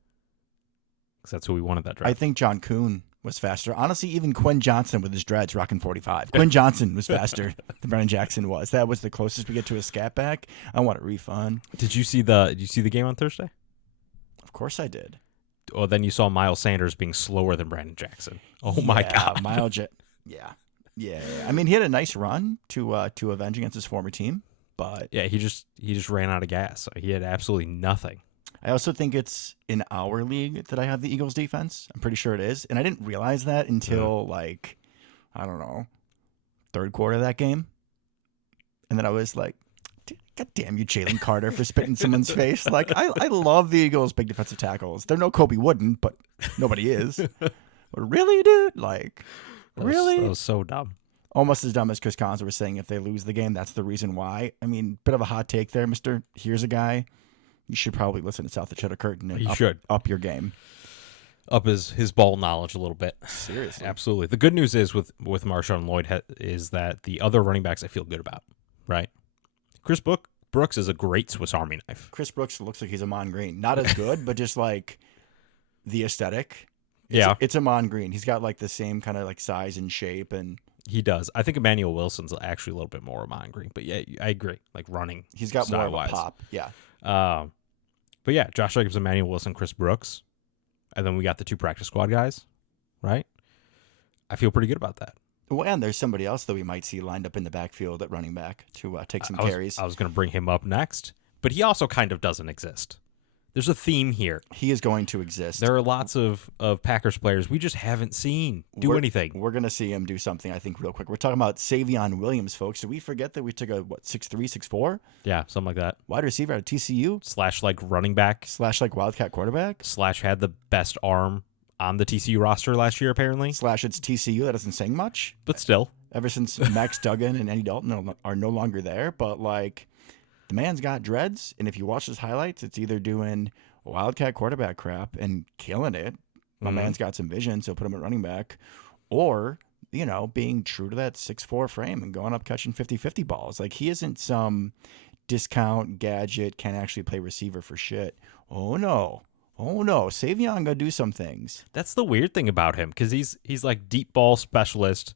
Because that's who we wanted that draft. I think John Kuhn was faster. Honestly, even Quinn Johnson with his dreads rocking 45. Quinn Johnson was faster than Brennan Jackson was. That was the closest we get to a scat back. I want a refund. Did you see the game on Thursday? Of course I did. Well, then you saw Miles Sanders being slower than Brandon Jackson. Oh my God. Yeah. I mean, he had a nice run to avenge against his former team. But Yeah, he just ran out of gas. He had absolutely nothing. I also think it's in our league that I have the Eagles defense. I'm pretty sure it is. And I didn't realize that until like, I don't know, third quarter of that game. And then I was like, God damn you, Jalen Carter, for spitting someone's face. Like, I love the Eagles' big defensive tackles. They're no Kobe Wooden, but nobody is. But really, dude? Like, really? That was so dumb. Almost as dumb as Chris Collins was saying if they lose the game, that's the reason why. I mean, bit of a hot take there, mister. Here's a guy. You should probably listen to South of Cheddar Curtain and up your game. Up his ball knowledge a little bit. Seriously. Absolutely. The good news is with Marshawn Lloyd is that the other running backs I feel good about, right? Chris Brooks is a great Swiss Army knife. Chris Brooks looks like he's Amon Green. Not as good, but just like the aesthetic. It's Amon Green. He's got like the same kind of like size and shape, and he does. I think Emmanuel Wilson's actually a little bit more Amon Green, but yeah, I agree. Like running, he's got more of a pop. Yeah. But yeah, Josh Jacobs, Emmanuel Wilson, Chris Brooks, and then we got the 2 practice squad guys, right? I feel pretty good about that. Well, and there's somebody else that we might see lined up in the backfield at running back to take some carries. I was going to bring him up next, but he also kind of doesn't exist. There's a theme here. He is going to exist. There are lots of Packers players we just haven't seen do anything. We're going to see him do something, I think, real quick. We're talking about Savion Williams, folks. Did we forget that we took a, 6'3", 6'4"? Yeah, something like that. Wide receiver out of TCU? / like running back. / like Wildcat quarterback? / had the best arm on the TCU roster last year, apparently. / it's TCU. That doesn't say much. But still. Ever since Max Duggan and Andy Dalton are no longer there. But, like, the man's got dreads. And if you watch his highlights, it's either doing Wildcat quarterback crap and killing it. My man's got some vision, so put him at running back. Or, you know, being true to that 6'4" frame and going up catching 50-50 balls. Like, he isn't some discount gadget, can't actually play receiver for shit. Oh, no. Savion gonna do some things. That's the weird thing about him, because he's like deep ball specialist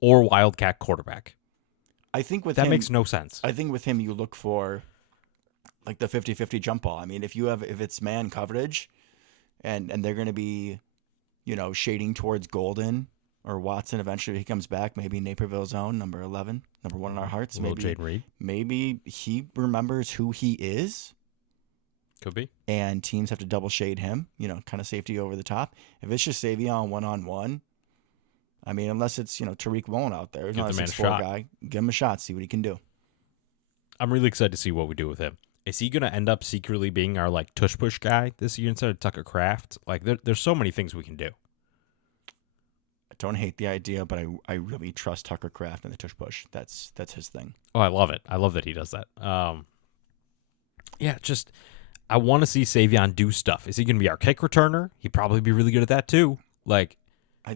or Wildcat quarterback. I think with that him, makes no sense. I think with him, you look for like the 50-50 jump ball. I mean, if it's man coverage and they're going to be, you know, shading towards Golden or Watson eventually he comes back, maybe Naperville zone, number 11, number 1 in our hearts. Maybe he remembers who he is. Could be. And teams have to double shade him, you know, kind of safety over the top. If it's just Savion one-on-one, I mean, unless it's, you know, Tariq Woolen out there, give the man a 6'4" shot. guy, give him a shot, see what he can do. I'm really excited to see what we do with him. Is he going to end up secretly being our, like, tush-push guy this year instead of Tucker Kraft? Like, there's so many things we can do. I don't hate the idea, but I really trust Tucker Kraft and the tush-push. That's his thing. Oh, I love it. I love that he does that. Yeah, just, I want to see Savion do stuff. Is he going to be our kick returner? He'd probably be really good at that, too. Like,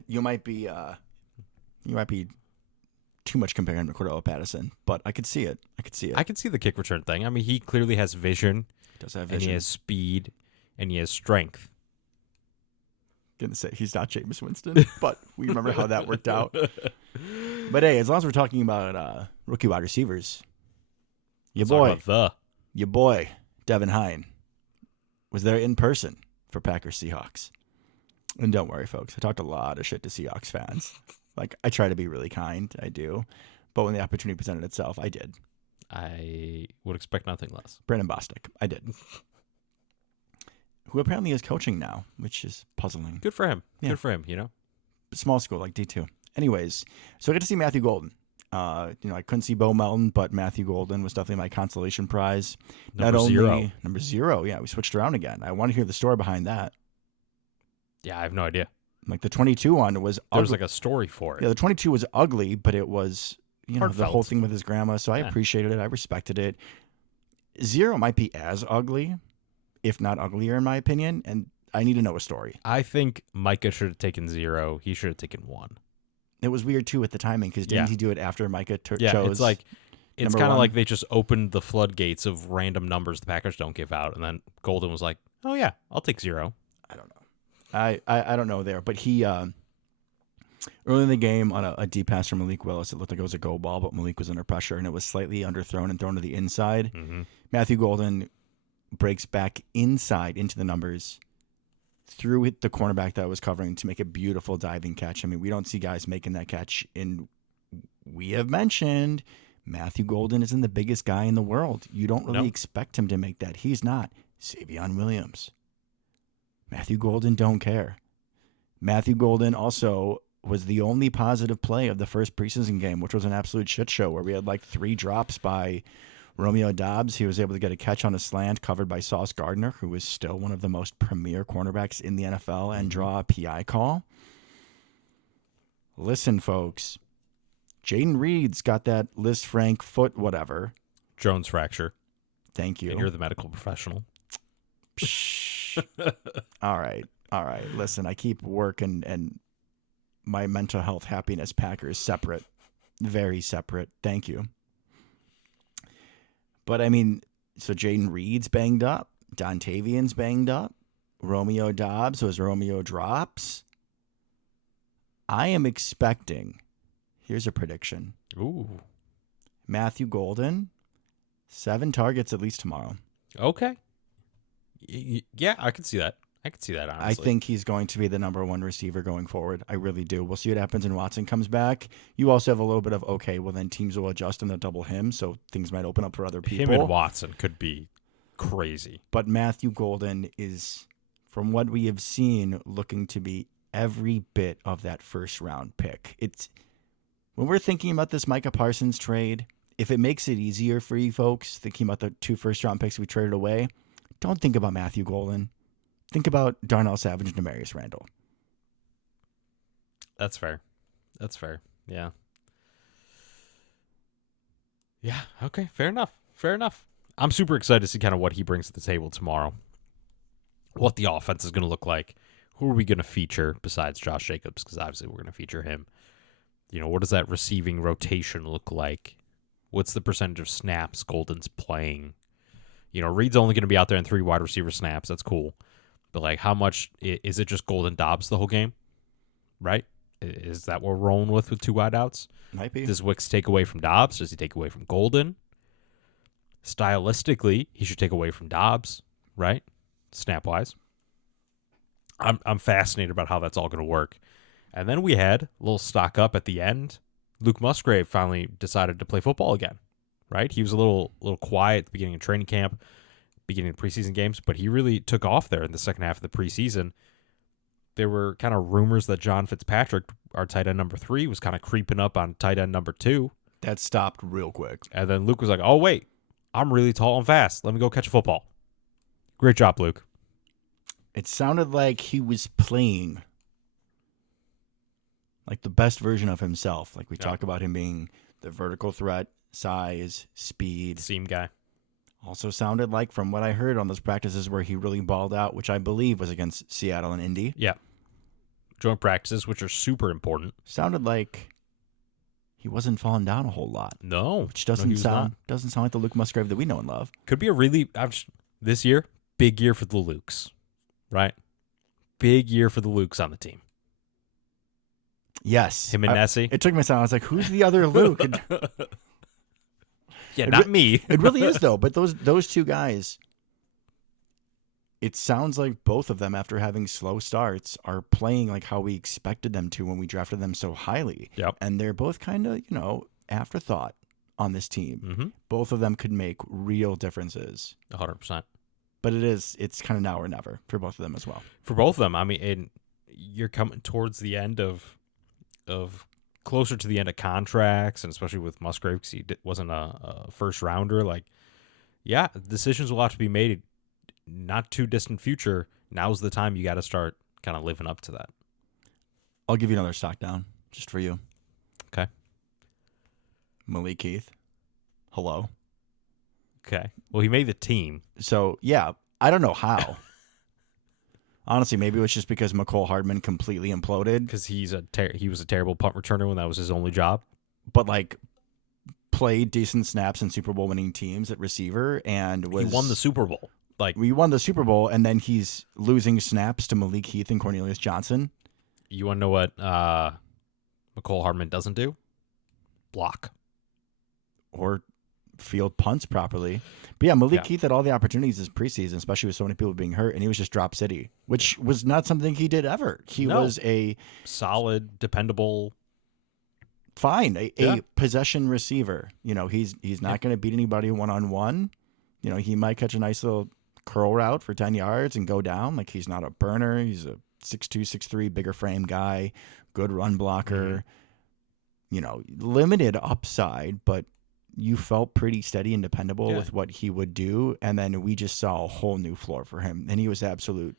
you might be too much comparing him to Cordell Patterson, but I could see it. I could see the kick return thing. I mean, he clearly has vision. He does have and vision. He has speed, and he has strength. Gonna say he's not Jameis Winston, but we remember how that worked out. But hey, as long as we're talking about rookie wide receivers, your boy Devin Hine was there in person for Packers Seahawks. And don't worry, folks, I talked a lot of shit to Seahawks fans. Like, I try to be really kind, I do. But when the opportunity presented itself, I did. I would expect nothing less. Brandon Bostic, I did. Who apparently is coaching now, which is puzzling. Good for him. Yeah. Good for him, you know? Small school, like D2. Anyways, so I got to see Matthew Golden. I couldn't see Bo Melton, but Matthew Golden was definitely my consolation prize. Number 0. Number 0, yeah, we switched around again. I want to hear the story behind that. Yeah, I have no idea. Like the 22 one was ugly. There was like a story for it. Yeah, the 22 was ugly, but it was, you know, Heartfelt. the whole thing with his grandma. So I appreciated it. I respected it. 0 might be as ugly, if not uglier, in my opinion. And I need to know a story. I think Micah should have taken 0. He should have taken 1. It was weird too with the timing because didn't he do it after Micah chose? It's like it's number kind of 1? like they just opened the floodgates of random numbers the Packers don't give out, and then Golden was like, "Oh yeah, I'll take 0." I don't know. I don't know there, but he early in the game on a deep pass from Malik Willis, it looked like it was a go ball, but Malik was under pressure and it was slightly underthrown and thrown to the inside. Mm-hmm. Matthew Golden breaks back inside into the numbers, threw the cornerback that was covering to make a beautiful diving catch. I mean, we don't see guys making that catch, and we have mentioned Matthew Golden isn't the biggest guy in the world. You don't really No. expect him to make that. He's not. Savion Williams. Matthew Golden don't care. Matthew Golden also was the only positive play of the first preseason game, which was an absolute shit show where we had like 3 drops by Romeo Doubs. He was able to get a catch on a slant covered by Sauce Gardner, who is still one of the most premier cornerbacks in the NFL, and draw a PI call. Listen, folks. Jaden Reed's got that Liz Frank foot whatever. Jones fracture. Thank you. And you're the medical professional. Psh. All right. Listen, I keep work and my mental health, happiness, Packers separate. Very separate. Thank you. But, I mean, so Jaden Reed's banged up. Dontavian's banged up. Romeo Doubs was Romeo drops. I am expecting, here's a prediction. Ooh. Matthew Golden, 7 targets at least tomorrow. Okay. Yeah, I can see that. Honestly. I think he's going to be the number 1 receiver going forward. I really do. We'll see what happens when Watson comes back. You also have a little bit of, okay, well then teams will adjust and they'll double him, so things might open up for other people. Him and Watson could be crazy. But Matthew Golden is, from what we have seen, looking to be every bit of that first round pick. It's when we're thinking about this Micah Parsons trade, if it makes it easier for you folks thinking about the 2 first round picks we traded away, don't think about Matthew Golden. Think about Darnell Savage and Demarius Randall. That's fair. Yeah. Yeah. Okay. Fair enough. I'm super excited to see kind of what he brings to the table tomorrow. What the offense is going to look like. Who are we going to feature besides Josh Jacobs? Because obviously we're going to feature him. You know, what does that receiving rotation look like? What's the percentage of snaps Golden's playing? You know, Reed's only going to be out there in 3 wide receiver snaps. That's cool. But, like, how much is it just Golden Doubs the whole game? Right? Is that what we're rolling with 2 wideouts? Might be. Does Wicks take away from Doubs? Does he take away from Golden? Stylistically, he should take away from Doubs, right? Snap-wise. I'm fascinated about how that's all going to work. And then we had a little stock up at the end. Luke Musgrave finally decided to play football again, right? He was a little quiet at the beginning of training camp, beginning of preseason games, but he really took off there in the second half of the preseason. There were kind of rumors that John Fitzpatrick, our tight end number 3, was kind of creeping up on tight end number 2. That stopped real quick. And then Luke was like, oh, wait, I'm really tall and fast. Let me go catch a football. Great job, Luke. It sounded like he was playing like the best version of himself. Like we talk about him being the vertical threat, size, speed. Seam guy. Also sounded like, from what I heard on those practices where he really balled out, which I believe was against Seattle and Indy. Yeah. Joint practices, which are super important. Sounded like he wasn't falling down a whole lot. No. Which doesn't sound like the Luke Musgrave that we know and love. Could be a really, this year, big year for the Lukes, right? Big year for the Lukes on the team. Yes. Him and Nessie. It took me a second. I was like, who's the other Luke? Yeah, not me. It really is, though. But those 2 guys, it sounds like both of them, after having slow starts, are playing like how we expected them to when we drafted them so highly. Yep. And they're both kind of, afterthought on this team. Mm-hmm. Both of them could make real differences. 100%. But it's kind of now or never for both of them as well. For both of them, I mean, and you're coming towards the end of closer to the end of contracts, and especially with Musgrave, because he wasn't a first rounder. Like, yeah, decisions will have to be made. Not too distant future. Now's the time you got to start kind of living up to that. I'll give you another stock down just for you. Okay. Malik Heath. Hello. Okay. Well, he made the team. So, yeah, I don't know how. Honestly, maybe it was just because McCole Hardman completely imploded. Because he was a terrible punt returner when that was his only job. But, like, played decent snaps in Super Bowl winning teams at receiver and He won the Super Bowl. Like, we won the Super Bowl, and then he's losing snaps to Malik Heath and Cornelius Johnson. You want to know what McCole Hardman doesn't do? Block. Or field punts properly. But yeah, Malik Heath had all the opportunities this preseason, especially with so many people being hurt, and he was just drop city, which was not something he did ever. He was a solid, dependable fine. A Yeah. possession receiver. He's not going to beat anybody one-on-one. He might catch a nice little curl route for 10 yards and go down. Like, he's not a burner. He's a 6'2", 6'3", bigger frame guy, good run blocker. Limited upside, but you felt pretty steady and dependable with what he would do. And then we just saw a whole new floor for him. And he was absolute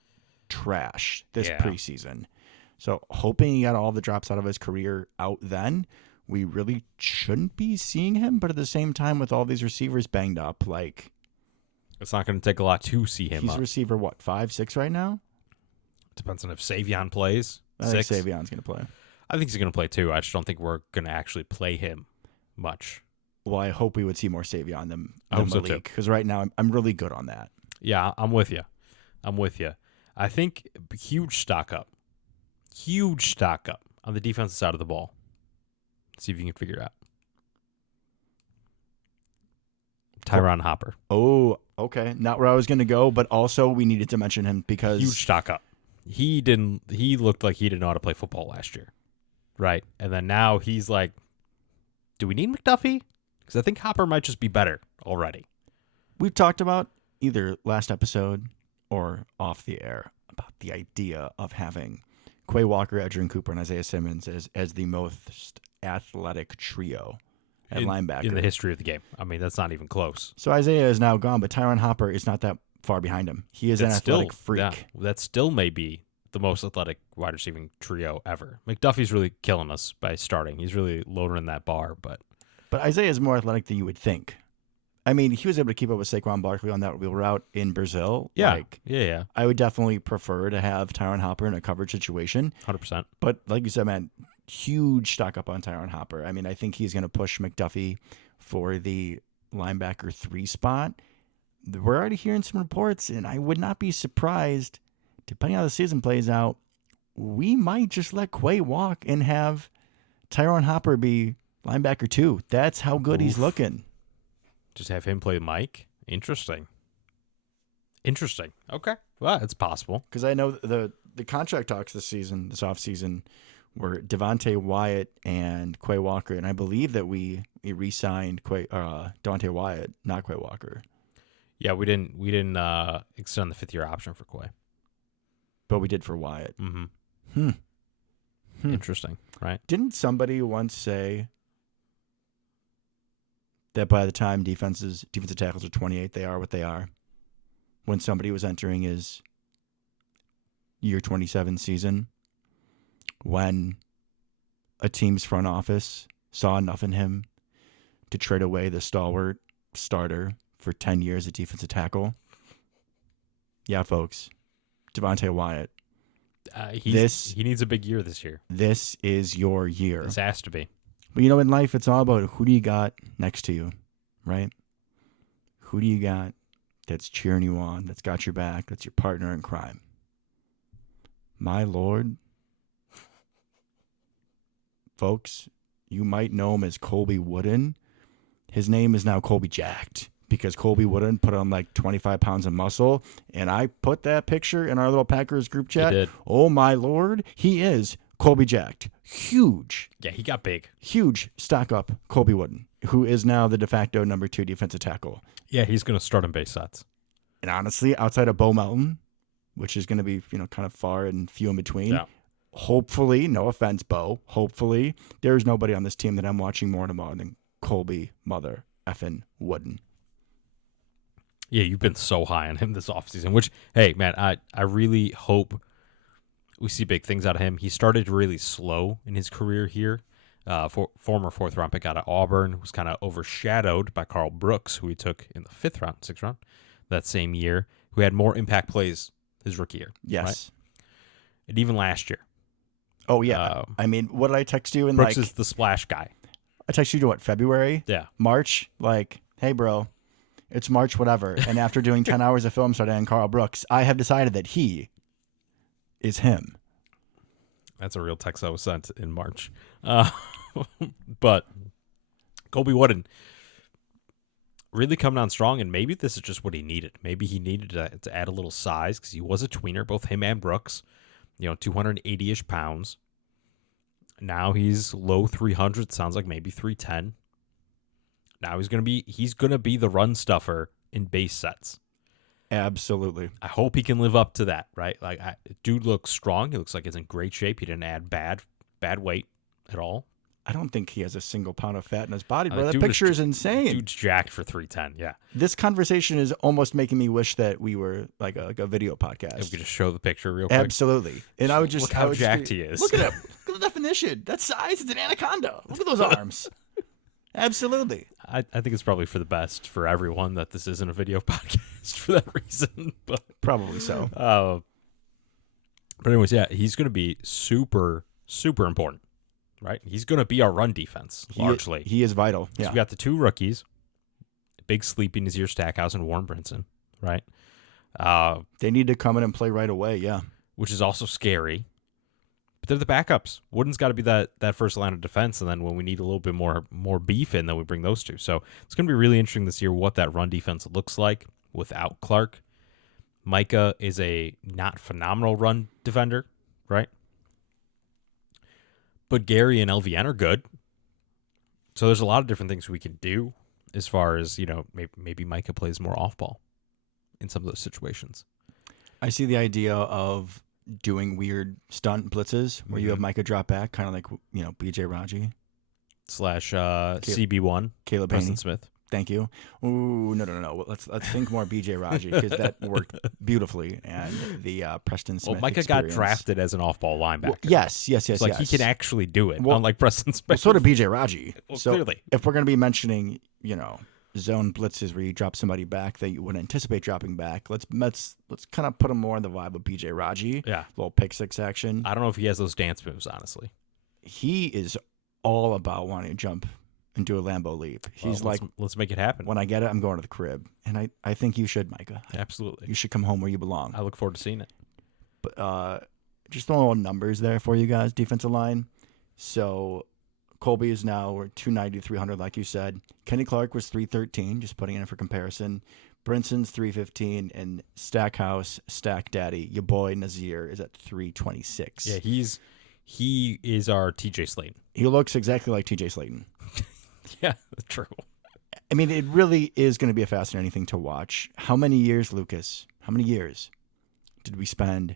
trash this preseason. So hoping he got all the drops out of his career out then, we really shouldn't be seeing him. But at the same time, with all these receivers banged up, like, it's not going to take a lot to see him. He's receiver, 5, 6 right now? Depends on if Savion plays. I think Savion's going to play. I think he's going to play too. I just don't think we're going to actually play him much. Well, I hope we would see more Savion than So Malik, because right now I'm really good on that. Yeah, I'm with you. I think huge stock up on the defensive side of the ball. Let's see if you can figure it out. Tyron Hopper. Oh, okay. Not where I was going to go, but also we needed to mention him because huge stock up. He looked like he didn't know how to play football last year. Right. And then now he's like, do we need McDuffie? Because I think Hopper might just be better already. We've talked about either last episode or off the air about the idea of having Quay Walker, Edgerrin Cooper, and Isaiah Simmons as the most athletic trio at linebacker in the history of the game. I mean, that's not even close. So Isaiah is now gone, but Tyron Hopper is not that far behind him. He is an athletic freak. Yeah, that still may be the most athletic wide receiving trio ever. McDuffie's really killing us by starting. He's really lowering that bar, but Isaiah is more athletic than you would think. I mean, he was able to keep up with Saquon Barkley on that wheel route in Brazil. Yeah, I would definitely prefer to have Tyron Hopper in a coverage situation. 100%. But like you said, man, huge stock up on Tyron Hopper. I mean, I think he's going to push McDuffie for the linebacker 3 spot. We're already hearing some reports, and I would not be surprised, depending on how the season plays out, we might just let Quay walk and have Tyron Hopper be linebacker 2. That's how good he's looking. Just have him play Mike? Interesting. Okay. Well, it's possible. Because I know the contract talks this offseason, were Devontae Wyatt and Quay Walker, and I believe that we re-signed Devontae Wyatt, not Quay Walker. Yeah, we didn't extend the 5th-year option for Quay. But we did for Wyatt. Mm-hmm. Interesting, right? Didn't somebody once say that by the time defensive tackles are 28, they are what they are? When somebody was entering his year 27 season, when a team's front office saw enough in him to trade away the stalwart starter for 10 years at defensive tackle. Yeah, folks, Devontae Wyatt. He needs a big year this year. This is your year. This has to be. But in life, it's all about who do you got next to you, right? Who do you got that's cheering you on, that's got your back, that's your partner in crime? My Lord. Folks, you might know him as Colby Wooden. His name is now Colby Jacked because Colby Wooden put on like 25 pounds of muscle. And I put that picture in our little Packers group chat. You did. Oh, my Lord. He is Colby Jacked. Huge. Yeah, he got big. Huge stock up Colby Wooden, who is now the de facto number 2 defensive tackle. Yeah, he's going to start on base sets. And honestly, outside of Bo Melton, which is going to be, kind of far and few in between, hopefully, no offense, Bo, hopefully, there's nobody on this team that I'm watching more tomorrow than Colby Mother effing Wooden. Yeah, you've been so high on him this offseason, which, hey, man, I really hope we see big things out of him. He started really slow in his career here. Former 4th-round pick out of Auburn, was kind of overshadowed by Carl Brooks, who he took in the 6th round that same year, who had more impact plays his rookie year. Yes. Right? And even last year. Oh, yeah. I mean, what did I text you? Brooks is the splash guy. I texted you to what, February? Yeah. March? Like, hey, bro, it's March whatever. And after doing 10 hours of film study on Carl Brooks, I have decided that he is him. That's a real text that was sent in March. But Colby Wooden really coming on strong, and maybe this is just what he needed. Maybe he needed to add a little size because he was a tweener, both him and Brooks, 280-ish pounds. Now he's low 300, sounds like maybe 310. Now he's gonna be the run stuffer in base sets. Absolutely. I hope he can live up to that, right? Like, dude looks strong. He looks like he's in great shape. He didn't add bad weight at all. I don't think he has a single pound of fat in his body, bro. That Dude picture is insane. Dude's jacked for 310. Yeah. This conversation is almost making me wish that we were like a video podcast. If we could just show the picture real quick. Absolutely. And I would just look how I would jacked just be, he is. Look at him. Look at the definition. That size. It's an anaconda. Look at those arms. Absolutely. I think it's probably for the best for everyone that this isn't a video podcast for that reason. But Probably so. But anyways, yeah, he's going to be super, super important, right? He's going to be our run defense, largely. He is vital. Yeah. So we got the two rookies, Big Sleepy Nazir Stackhouse and Warren Brinson, right? They need to come in and play right away, yeah. Which is also scary. But they're the backups. Wooden's got to be that first line of defense, and then when we need a little bit more beef in, then we bring those two. So it's going to be really interesting this year what that run defense looks like without Clark. Micah is a not phenomenal run defender, right? But Gary and LVN are good. So there's a lot of different things we can do as far as, maybe Micah plays more off-ball in some of those situations. I see the idea of doing weird stunt blitzes where you have Micah drop back, kind of like, BJ Raji. / CB1, Caleb Preston Haney. Smith. Thank you. Ooh, no. Let's think more BJ Raji because that worked beautifully. And the Preston Smith. Well, Micah got drafted as an off-ball linebacker. Well, yes. It's like he can actually do it, Well, unlike Preston Smith. Well, so did BJ Raji. Well, so clearly. if we're going to be mentioning, zone blitzes where you drop somebody back that you wouldn't anticipate dropping back, let's kind of put him more in the vibe of BJ Raji. Yeah. Little pick six action. I don't know if he has those dance moves, honestly. He is all about wanting to jump and do a Lambo leap. He's let's make it happen. When I get it, I'm going to the crib. And I think you should, Micah. Absolutely. You should come home where you belong. I look forward to seeing it. But just throwing little numbers there for you guys, defensive line. So Colby is now 290, 300, like you said. Kenny Clark was 313, just putting it in for comparison. Brinson's 315, and Stackhouse, Stack Daddy, your boy Nazir, is at 326. Yeah, he is our TJ Slayton. He looks exactly like TJ Slayton. Yeah, true. I mean, it really is going to be a fascinating thing to watch. How many years, Lucas, did we spend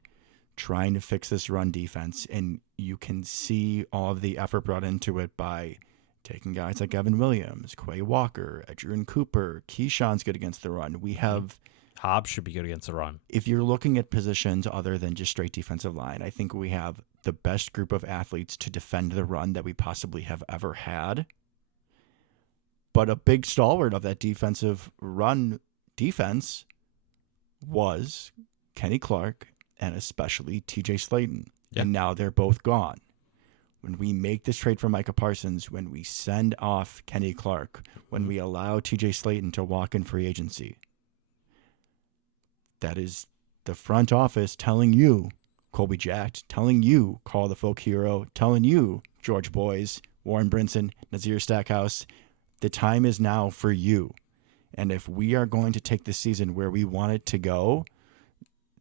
trying to fix this run defense? And you can see all of the effort brought into it by taking guys like Evan Williams, Quay Walker, Edgerrin Cooper. Keyshawn's good against the run. We have Hobbs should be good against the run. If you're looking at positions other than just straight defensive line, I think we have the best group of athletes to defend the run that we possibly have ever had. But a big stalwart of that defensive run defense was Kenny Clark and especially TJ Slayton. Yeah. And now they're both gone. When we make this trade for Micah Parsons, when we send off Kenny Clark, when we allow TJ Slayton to walk in free agency, that is the front office telling you, Colby Jacked, telling you, Carl the Folk Hero, telling you, George Boys, Warren Brinson, Nazir Stackhouse, the time is now for you. And if we are going to take this season where we want it to go,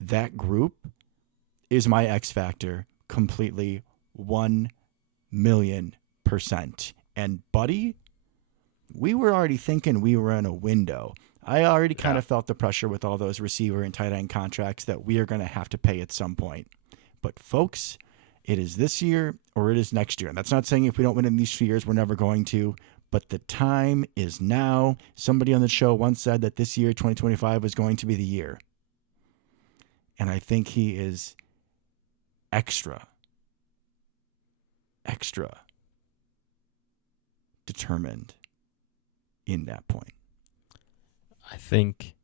that group is my X factor completely 1,000,000%. And buddy, we were already thinking we were in a window. I already kind of felt the pressure with all those receiver and tight end contracts that we are going to have to pay at some point. But folks, it is this year or it is next year. And that's not saying if we don't win in these 2 years, we're never going to. But the time is now. Somebody on the show once said that this year, 2025, was going to be the year. And I think he is extra determined in that point. I think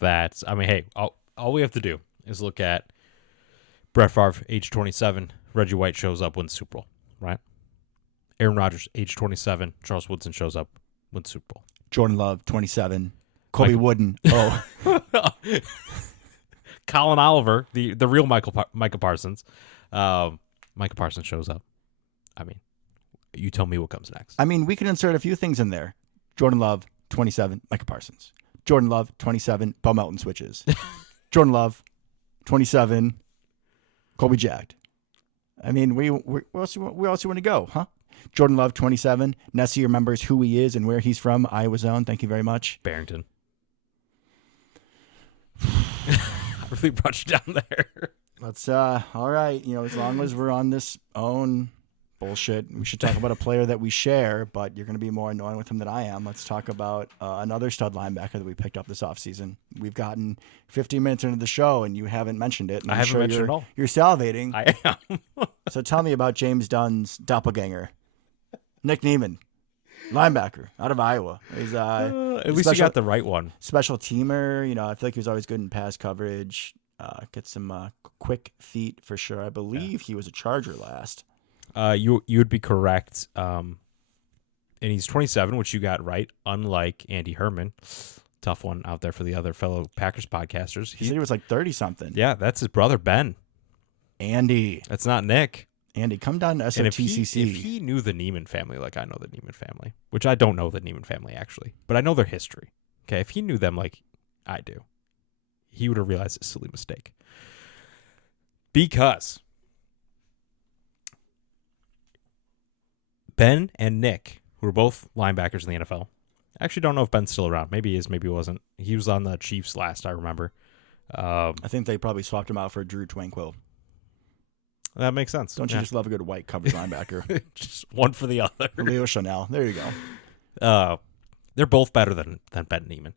that, hey, all we have to do is look at Brett Favre, age 27. Reggie White shows up, wins Super Bowl, right? Aaron Rodgers, age 27. Charles Woodson shows up, wins Super Bowl. Jordan Love, 27. Colby Wooden. Oh. Colin Oliver, the real Micah Parsons. Micah Parsons shows up. You tell me what comes next. We can insert a few things in there. Jordan Love, 27. Micah Parsons. Jordan Love, 27. Bo Melton switches. Jordan Love, 27. Colby Jacked. I mean, where else you want to go, huh? Jordan Love, 27. Nessie remembers who he is and where he's from. Iowa Zone. Thank you very much. Barrington. I really brought you down there. Let's all right. As long as we're on this own bullshit, we should talk about a player that we share, but you're going to be more annoying with him than I am. Let's talk about another stud linebacker that we picked up this offseason. We've gotten 15 minutes into the show, and you haven't mentioned it. And I haven't mentioned it at all. You're salivating. I am. So tell me about James Dunn's doppelganger, Nick Niemann, linebacker out of Iowa. He's at least you got the right one. Special teamer. I feel like he was always good in pass coverage. Get some quick feet for sure. I believe he was a Charger last. You would be correct. And he's 27, which you got right. Unlike Andy Herman, tough one out there for the other fellow Packers podcasters. He said he was like 30 something. Yeah, that's his brother Ben. Andy. That's not Nick. Andy, come down to SOTCC. If he knew the Neiman family like I know the Neiman family, which I don't know the Neiman family actually, but I know their history. Okay, if he knew them like I do, he would have realized a silly mistake. Because Ben and Nick, who were both linebackers in the NFL, I actually don't know if Ben's still around. Maybe he is, maybe he wasn't. He was on the Chiefs last, I remember. I think they probably swapped him out for Drew Twinkle. That makes sense. Don't you just love a good white coverage linebacker? Just one for the other. Leo Chanel. There you go. They're both better than Ben Neiman.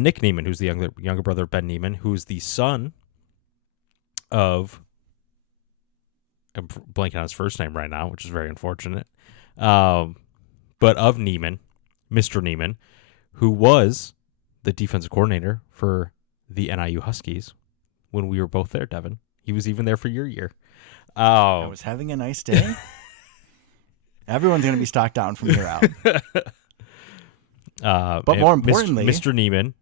Nick Neiman, who's the younger brother of Ben Neiman, who's the son of, I'm blanking on his first name right now, which is very unfortunate. But of Neiman, Mr. Neiman, who was the defensive coordinator for the NIU Huskies when we were both there, Devin. He was even there for your year. I was having a nice day. Everyone's going to be stocked down from here out. But more importantly, Mr. Neiman.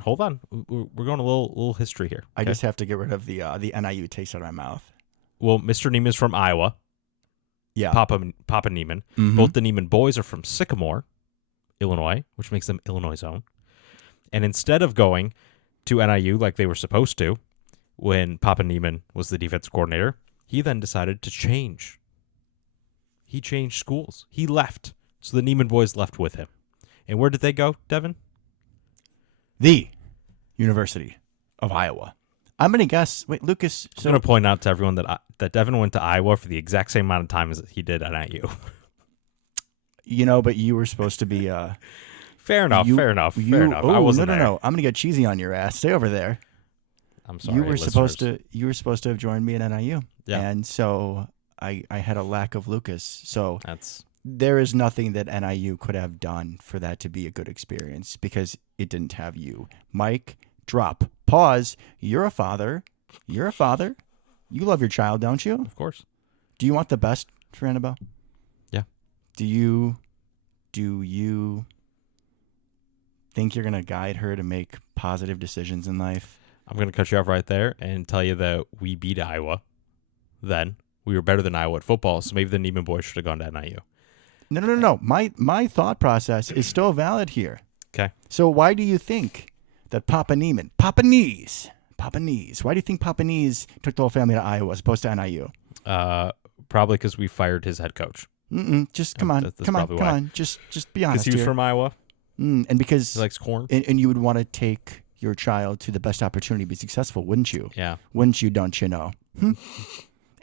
Hold on. We're going a little history here. Okay? I just have to get rid of the NIU taste out of my mouth. Well, Mr. Neiman is from Iowa. Yeah, Papa Neiman. Mm-hmm. Both the Neiman boys are from Sycamore, Illinois, which makes them Illinois zone. And instead of going to NIU like they were supposed to, when Papa Neiman was the defensive coordinator, he then decided to change. He changed schools. He left. So the Neiman boys left with him. And where did they go, Devin? The University of Iowa. I'm going to guess. Wait, Lucas. I'm going to point out to everyone that Devin went to Iowa for the exact same amount of time as he did at NIU. But you were supposed to be. Fair enough. Oh, I wasn't there. No. I'm going to get cheesy on your ass. Stay over there. I'm sorry. You were supposed to have joined me at NIU. Yeah. And so I had a lack of Lucas. So That's there is nothing that NIU could have done for that to be a good experience because it didn't have you. Mike, drop. Pause. You're a father. You love your child, don't you? of course. Do you want the best for Annabelle? Yeah. Do you think you're going to guide her to make positive decisions in life? I'm going to cut you off right there and tell you that we beat Iowa then. We were better than Iowa at football, so maybe the Neiman boys should have gone to NIU. No. My thought process is still valid here. Okay. So why do you think that Papa Neiman, Papa Knees, why do you think Papa Knees took the whole family to Iowa as opposed to NIU? Probably because we fired his head coach. Just come on. Just be honest. Because he was here. from Iowa. And because He likes corn. And you would want to take your child to the best opportunity to be successful, wouldn't you? Yeah. Wouldn't you? Don't you know?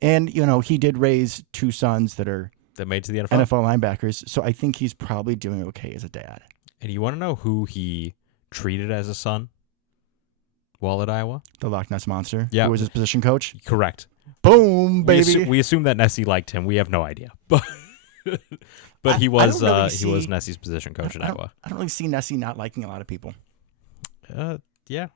And he did raise two sons that are made to the NFL. NFL linebackers, so I think he's probably doing okay as a dad. And you want to know who he treated as a son while at Iowa? The Loch Ness Monster. Yeah. Who was his position coach? Correct. Boom, baby. We assume that Nessie liked him. We have no idea. But he was he was Nessie's position coach at Iowa. I don't really see Nessie not liking a lot of people. Yeah,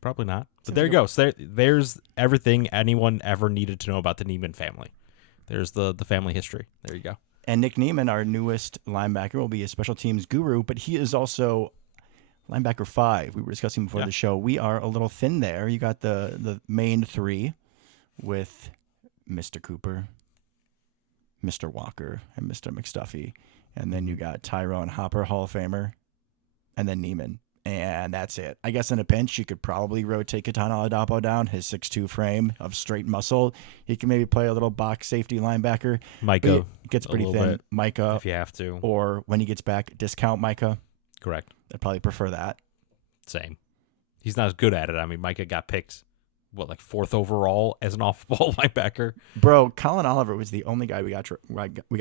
probably not. But there you go. So there's everything anyone ever needed to know about the Neiman family. There's the family history. There you go. And Nick Neiman, our newest linebacker, will be a special teams guru, but he is also linebacker 5. We were discussing before the show. We are a little thin there. You got the main 3 with Mr. Cooper, Mr. Walker, and Mr. McStuffy. And then you got Tyrone Hopper, Hall of Famer, and then Neiman. And that's it. I guess in a pinch, you could probably rotate Katana Oladapo down, his 6'2" frame of straight muscle. He can maybe play a little box safety linebacker. Micah He gets pretty a thin. little bit, Micah, if you have to. or when he gets back, discount Micah. Correct. I'd probably prefer that. Same. He's not as good at it. I mean, Micah got picked, like 4th overall as an off-ball linebacker. Bro, Colin Oliver was the only guy we got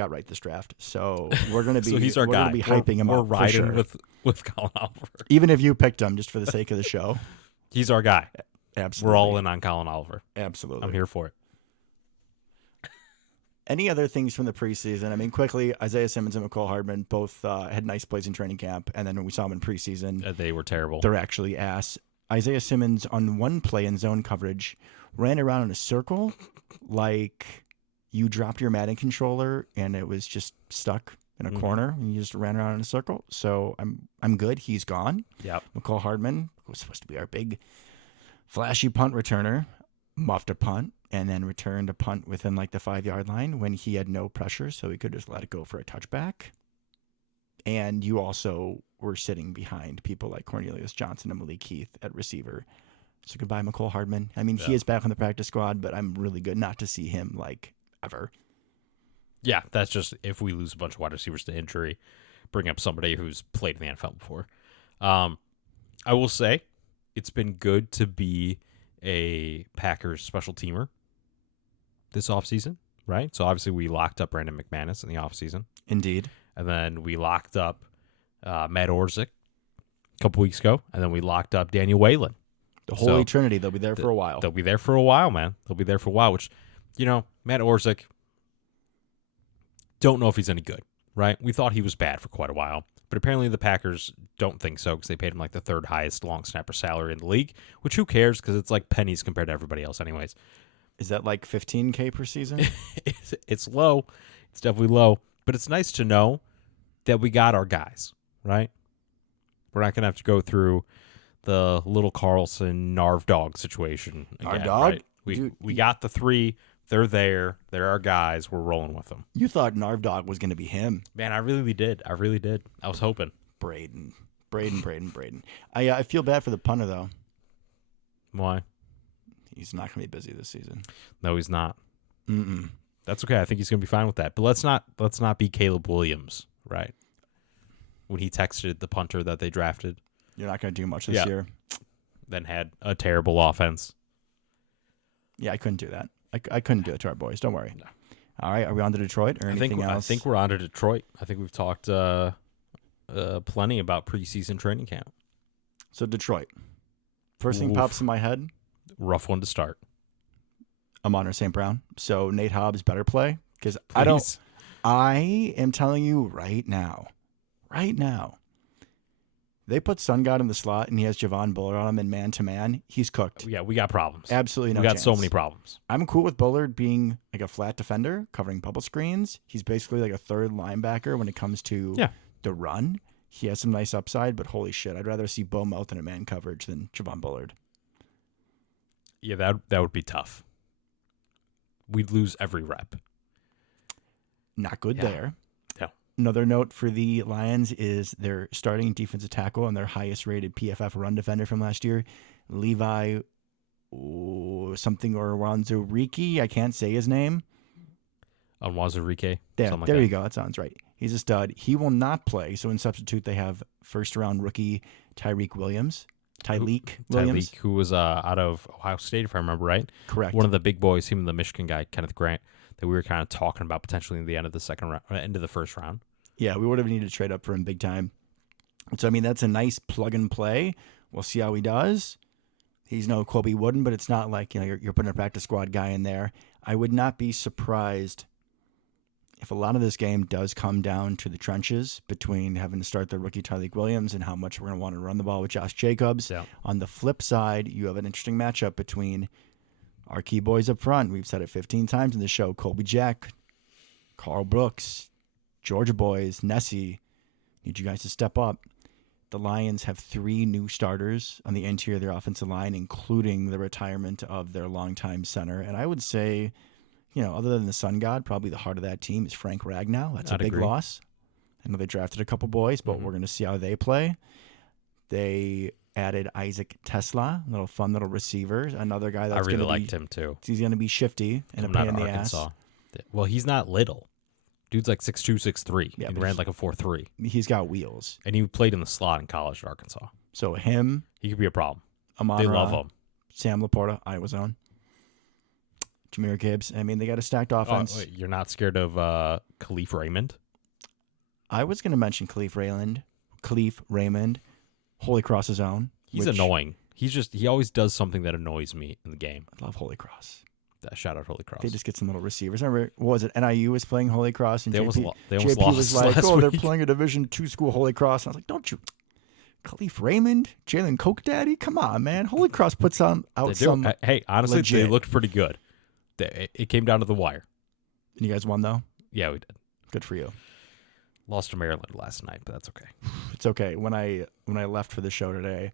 right this draft. So we're gonna be So he's our we're guy. gonna be hyping him We're up for riding sure. with Colin Oliver. Even if you picked him just for the sake of the show. He's our guy. Absolutely. We're all in on Colin Oliver. Absolutely. I'm here for it. Any other things from the preseason? I mean, quickly, Isaiah Simmons and McCole Hardman both had nice plays in training camp, and then when we saw them in preseason, They were terrible. they're actually ass. Isaiah Simmons on one play in zone coverage ran around in a circle like you dropped your Madden controller and it was just stuck in a corner and you just ran around in a circle. So I'm good. He's gone. Yep. McCole Hardman was supposed to be our big flashy punt returner, muffed a punt, and then returned a punt within like the 5-yard line when he had no pressure, so he could just let it go for a touchback. And you also were sitting behind people like Cornelius Johnson and Malik Heath at receiver. So goodbye, McCole Hardman. I mean, he is back on the practice squad, but I'm really good not to see him like ever. Yeah, that's just if we lose a bunch of wide receivers to injury, bring up somebody who's played in the NFL before. I will say it's been good to be a Packers special teamer this offseason, right? So obviously we locked up Brandon McManus in the offseason. Indeed. And then we locked up Matt Orzik a couple weeks ago. And then we locked up Daniel Whalen. The Holy Trinity, they'll be there for a while. They'll be there for a while, man. They'll be there for a while, which, Matt Orzik, don't know if he's any good, right? We thought he was bad for quite a while. But apparently the Packers don't think so because they paid him like the 3rd highest long snapper salary in the league, which who cares because it's like pennies compared to everybody else anyways. Is that like $15K per season? It's low. It's definitely low. But it's nice to know that we got our guys, right? We're not going to have to go through the little Carlson Narv dog situation again, Our dog? right? We got the 3. They're there. They're our guys. We're rolling with them. You thought Narv Dog was going to be him. Man, I really did. I was hoping. Braden. I feel bad for the punter, though. Why? He's not going to be busy this season. No, he's not. Mm-mm. That's okay. I think he's going to be fine with that. But let's not be Caleb Williams, right? When he texted the punter that they drafted. You're not going to do much this year. Then had a terrible offense. Yeah, I couldn't do that. I couldn't do it to our boys. Don't worry. No. All right, are we on to Detroit or anything else? I think we're on to Detroit. I think we've talked plenty about preseason training camp. So Detroit. First thing pops in my head. Rough one to start. Amon St. Brown. So Nate Hobbs better play because I am telling you right now, they put Sun God in the slot and he has Javon Bullard on him and man-to-man. He's cooked. Yeah, we got problems. Absolutely no We got chance. so many problems. I'm cool with Bullard being like a flat defender, covering bubble screens. He's basically like a 3rd linebacker when it comes to the run. He has some nice upside, but holy shit, I'd rather see Bo Melton in man coverage than Javon Bullard. Yeah, that would be tough. We'd lose every rep. Not good there. Yeah. Another note for the Lions is their starting defensive tackle and their highest rated PFF run defender from last year, Levi something or Wanzuriki. I can't say his name. Onwazurike. There you go. That sounds right. He's a stud. He will not play. So in substitute, they have 1st-round rookie Tyreek Williams, who was out of Ohio State, if I remember right. Correct. One of the big boys, him and the Michigan guy, Kenneth Grant, that we were kind of talking about potentially in the end of the end of the 1st round. Yeah, we would have needed to trade up for him big time. So, I mean, that's a nice plug and play. We'll see how he does. He's no Colby Wooden, but it's not like you're putting a practice squad guy in there. I would not be surprised if a lot of this game does come down to the trenches between having to start the rookie Tyreek Williams and how much we're going to want to run the ball with Josh Jacobs. Yeah. On the flip side, you have an interesting matchup between our key boys up front. We've said it 15 times in the show. Colby Jack, Carl Brooks, Georgia boys, Nessie. Need you guys to step up. The Lions have 3 new starters on the interior of their offensive line, including the retirement of their longtime center. And I would say, other than the Sun God, probably the heart of that team is Frank Ragnow. That's a big loss. I know they drafted a couple boys, but we're going to see how they play. They added Isaac Tesla, little fun little receiver, another guy that's I really going to liked him too. He's going to be shifty and a Coming pain out in of the Arkansas. ass. Well, he's not little. Dude's like 6'2", 6'3". Yeah, He but ran like a 4.3. He's got wheels. And he played in the slot in college at Arkansas. So him, He could be a problem. Amon-Ra, They love him. Sam Laporta, Iowa's own, Jameer Gibbs. I mean, they got a stacked offense. Wait, you're not scared of Khalif Raymond? I was going to mention Khalif Raymond, Holy Cross's own. He's annoying. He always does something that annoys me in the game. I love Holy Cross. Shout out Holy Cross. They just get some little receivers. Remember, what was it? NIU was playing Holy Cross, and They almost JP lost was like, last "Oh, they're week. playing a Division II school, Holy Cross." And I was like, "Don't you, Khalif Raymond, Jalen Coke Daddy? Come on, man! Holy Cross puts out They do. some." Hey, honestly, legit. they looked pretty good. It came down to the wire. And you guys won though. Yeah, we did. Good for you. Lost to Maryland last night, but that's okay. It's okay. When I left for the show today,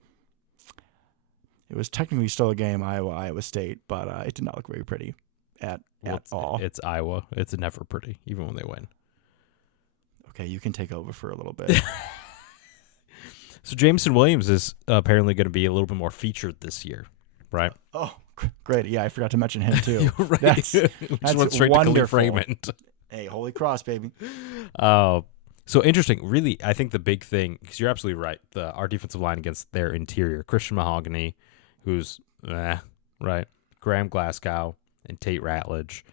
it was technically still a game, Iowa State, but it did not look very pretty at all. It's Iowa. It's never pretty, even when they win. Okay, you can take over for a little bit. So Jameson Williams is apparently going to be a little bit more featured this year, right? Oh, great. Yeah, I forgot to mention him too. You're right. That's Just went straight to Khalif wonderful. Raymond. Hey, Holy Cross, baby. So interesting. Really, I think the big thing, because you're absolutely right, our defensive line against their interior, Christian Mahogany, who's, right, Graham Glasgow, and Tate Ratledge.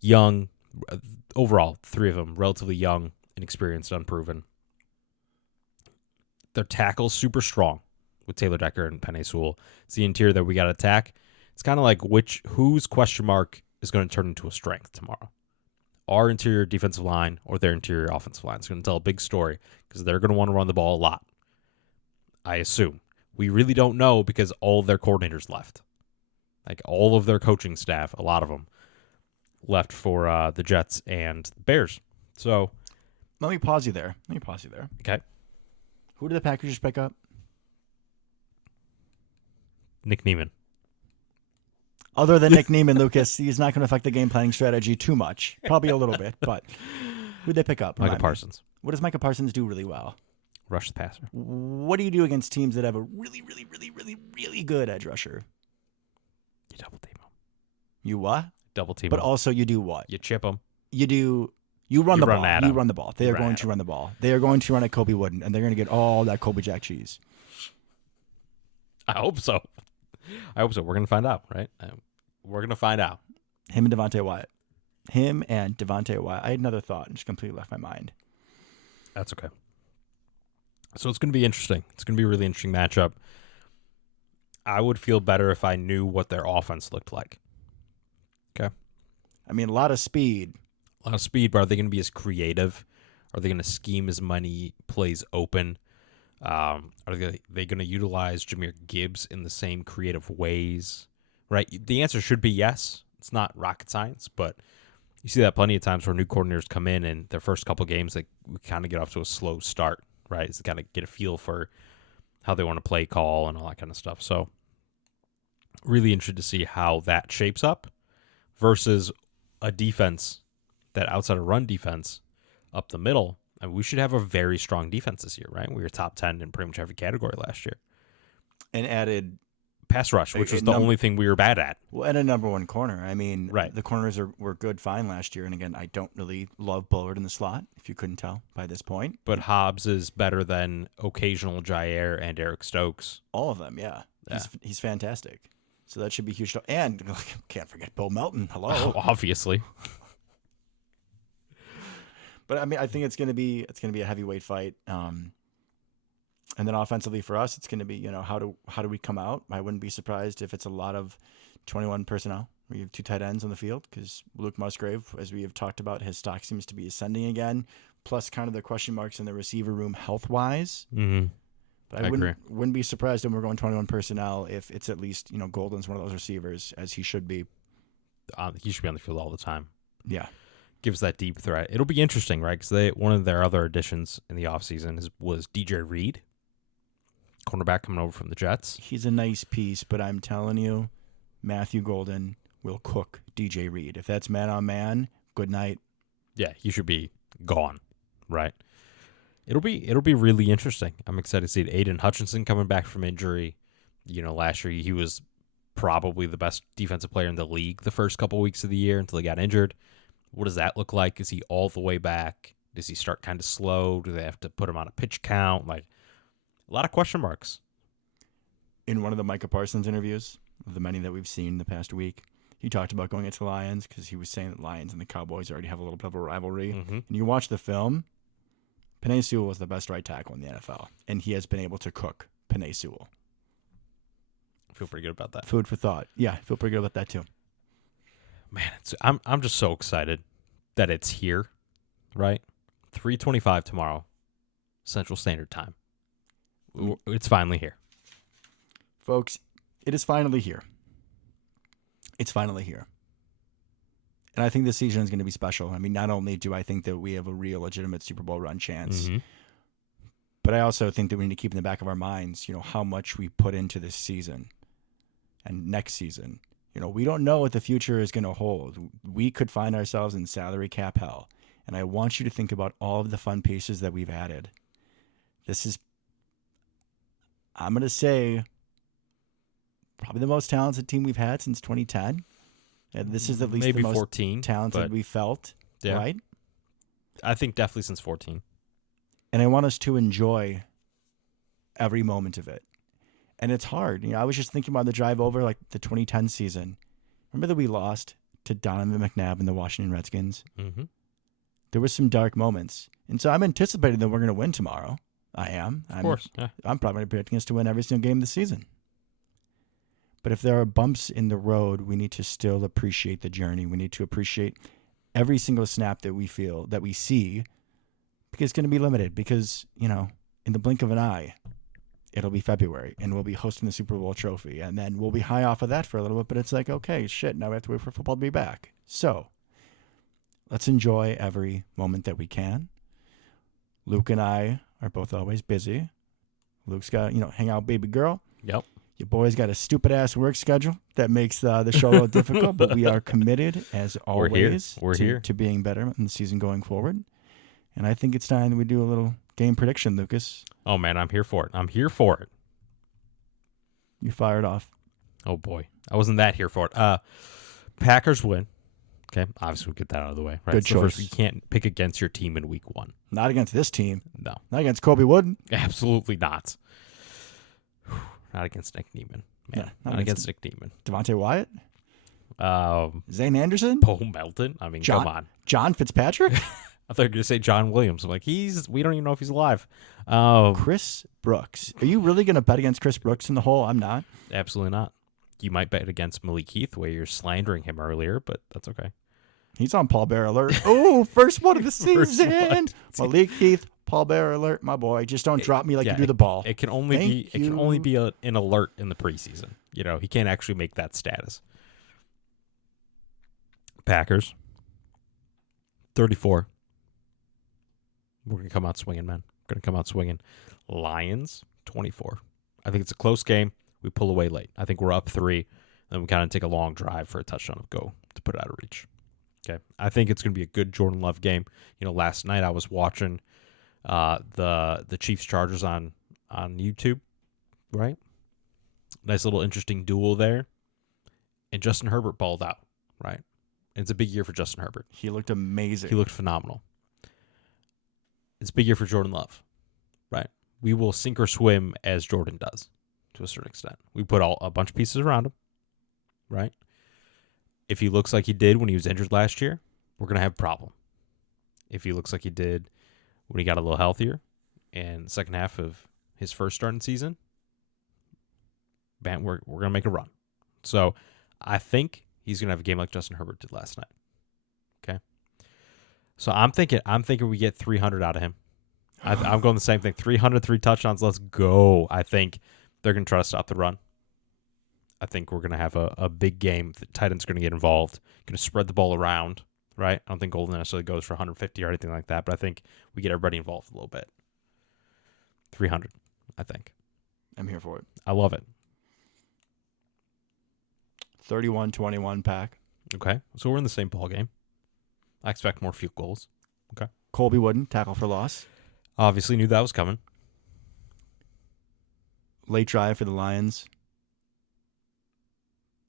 Young, overall, three of them, relatively young, inexperienced, unproven. Their tackle's super strong with Taylor Decker and Penei Sewell. It's the interior that we got to attack. It's kind of like whose question mark is going to turn into a strength tomorrow. Our interior defensive line or their interior offensive line. It's going to tell a big story because they're going to want to run the ball a lot, I assume. We really don't know because all of their coordinators left. Like all of their coaching staff, a lot of them, left for the Jets and Bears. So Let me pause you there. Okay. Who did the Packers just pick up? Nick Neiman. Other than Nick Neiman, Lucas, he's not going to affect the game planning strategy too much. Probably a little bit, but who did they pick up? Micah Parsons. What does Micah Parsons do really well? Rush the passer. What do you do against teams that have a really, really, really, really, really good edge rusher? You double team him. You what? Double team But him. also you do what? You chip him. You run the run ball. at You him. run the ball. They are Run going at to him. run the ball. They are going to run at Kobe Wooden, and they're going to get all that Kobe Jack cheese. I hope so. We're going to find out, right? We're going to find out. Him and Devontae Wyatt. I had another thought and just completely left my mind. That's okay. So it's going to be interesting. It's going to be a really interesting matchup. I would feel better if I knew what their offense looked like. Okay. I mean, a lot of speed. A lot of speed, but are they going to be as creative? Are they going to scheme as many plays open? Are they going to utilize Jameer Gibbs in the same creative ways? Right? The answer should be yes. It's not rocket science, but you see that plenty of times where new coordinators come in and their first couple games, we kind of get off to a slow start, right? It's kind of get a feel for how they want to play call and all that kind of stuff. So really interested to see how that shapes up versus a defense that outside of run defense up the middle. I mean, we should have a very strong defense this year, right? We were top 10 in pretty much every category last year. And added Pass rush, which was the only thing we were bad at. Well, and a number one corner. I mean, Right. The corners were good, fine last year. And again, I don't really love Bullard in the slot, if you couldn't tell by this point. But Hobbs is better than occasional Jair and Eric Stokes. All of them, yeah. He's fantastic. So that should be huge. And can't forget Bo Melton. Hello. Obviously. But I mean, I think it's gonna be a heavyweight fight. And then offensively for us, it's going to be, how do we come out? I wouldn't be surprised if it's a lot of 21 personnel. We have two tight ends on the field because Luke Musgrave, as we have talked about, his stock seems to be ascending again. Plus, kind of the question marks in the receiver room health-wise. Mm-hmm. But I wouldn't be surprised when we're going 21 personnel if it's at least, Golden's one of those receivers, as he should be. He should be on the field all the time. Yeah. Gives that deep threat. It'll be interesting, right? Because one of their other additions in the offseason was DJ Reed, cornerback coming over from the Jets. He's a nice piece, but I'm telling you, Matthew Golden will cook DJ Reed. If that's man on man, good night. Yeah, he should be gone, right? It'll be really interesting. I'm excited to see it. Aiden Hutchinson coming back from injury. Last year he was probably the best defensive player in the league the first couple weeks of the year until he got injured. What does that look like? Is he all the way back? Does he start kind of slow? Do they have to put him on a pitch count? Like, a lot of question marks. In one of the Micah Parsons interviews, of the many that we've seen the past week, he talked about going into the Lions because he was saying that Lions and the Cowboys already have a little bit of a rivalry. Mm-hmm. And you watch the film, Penei Sewell was the best right tackle in the NFL, and he has been able to cook Penei Sewell. Feel pretty good about that. Food for thought. Yeah, I feel pretty good about that too. Man, I'm just so excited that it's here, right? 3:25 tomorrow, Central Standard Time. It's finally here. Folks, it is finally here. It's finally here. And I think this season is going to be special. I mean, not only do I think that we have a real legitimate Super Bowl run chance, Mm-hmm. but I also think that we need to keep in the back of our minds, how much we put into this season and next season. We don't know what the future is going to hold. We could find ourselves in salary cap hell. And I want you to think about all of the fun pieces that we've added. This is, I'm going to say, probably the most talented team we've had since 2010. And this is at least maybe the most 14, talented we felt, yeah. right? I think definitely since 14. And I want us to enjoy every moment of it. And it's hard. I was just thinking about the drive over, like the 2010 season. Remember that we lost to Donovan McNabb and the Washington Redskins? Mm-hmm. There was some dark moments. And so I'm anticipating that we're going to win tomorrow. I am. Of course. Yeah. I'm probably predicting us to win every single game this season. But if there are bumps in the road, we need to still appreciate the journey. We need to appreciate every single snap that we feel, that we see, because it's going to be limited. Because, in the blink of an eye, it'll be February, and we'll be hosting the Super Bowl trophy. And then we'll be high off of that for a little bit, but it's like, okay, shit, now we have to wait for football to be back. So let's enjoy every moment that we can. Luke and I are both always busy. Luke's got, hang out baby girl. Yep. Your boy's got a stupid-ass work schedule that makes the show a little difficult, but we are committed, as always, We're here. to being better in the season going forward. And I think it's time that we do a little game prediction, Lucas. Oh, man, I'm here for it. I'm here for it. You fired off. Oh, boy. I wasn't that here for it. Packers win. Okay, obviously we'll get that out of the way. Right? Good choice. You can't pick against your team in week 1. Not against this team. No. Not against Kobe Wooden. Absolutely not. Not against Nick Neiman. Man, Yeah, not against Nick Neiman. Devontae Wyatt. Zane Anderson. Paul Melton. I mean, come on. John Fitzpatrick. I thought you were going to say John Williams. I'm like, we don't even know if he's alive. Chris Brooks. Are you really going to bet against Chris Brooks in the hole? I'm not. Absolutely not. You might bet against Malik Heath, where you're slandering him earlier, but that's okay. He's on Paul Bear alert. Oh, first one of the First season. one. Malik Heath, Paul Bear alert. My boy, just don't drop me like you do the ball. It can only be an alert in the preseason. He can't actually make that status. Packers 34. We're gonna come out swinging, man. We're gonna come out swinging. Lions 24. I think it's a close game. We pull away late. I think we're up 3, then we kind of take a long drive for a touchdown to go to put it out of reach. Okay, I think it's gonna be a good Jordan Love game. Last night I was watching the Chiefs Chargers on YouTube, right? Nice little interesting duel there. And Justin Herbert balled out, right? And it's a big year for Justin Herbert. He looked amazing. He looked phenomenal. It's a big year for Jordan Love, right? We will sink or swim as Jordan does to a certain extent. We put a bunch of pieces around him, right? If he looks like he did when he was injured last year, we're going to have a problem. If he looks like he did when he got a little healthier and the second half of his first starting season, man, we're going to make a run. So I think he's going to have a game like Justin Herbert did last night. Okay. So I'm thinking we get 300 out of him. I'm going the same thing. 303 touchdowns. Let's go. I think they're going to try to stop the run. I think we're going to have a big game. The tight end's going to get involved. Going to spread the ball around, right? I don't think Golden necessarily goes for 150 or anything like that, but I think we get everybody involved a little bit. 300, I think. I'm here for it. I love it. 31-21 Pack. Okay, so we're in the same ball game. I expect more field goals. Okay. Colby Wooden, tackle for loss. Obviously knew that was coming. Late drive for the Lions.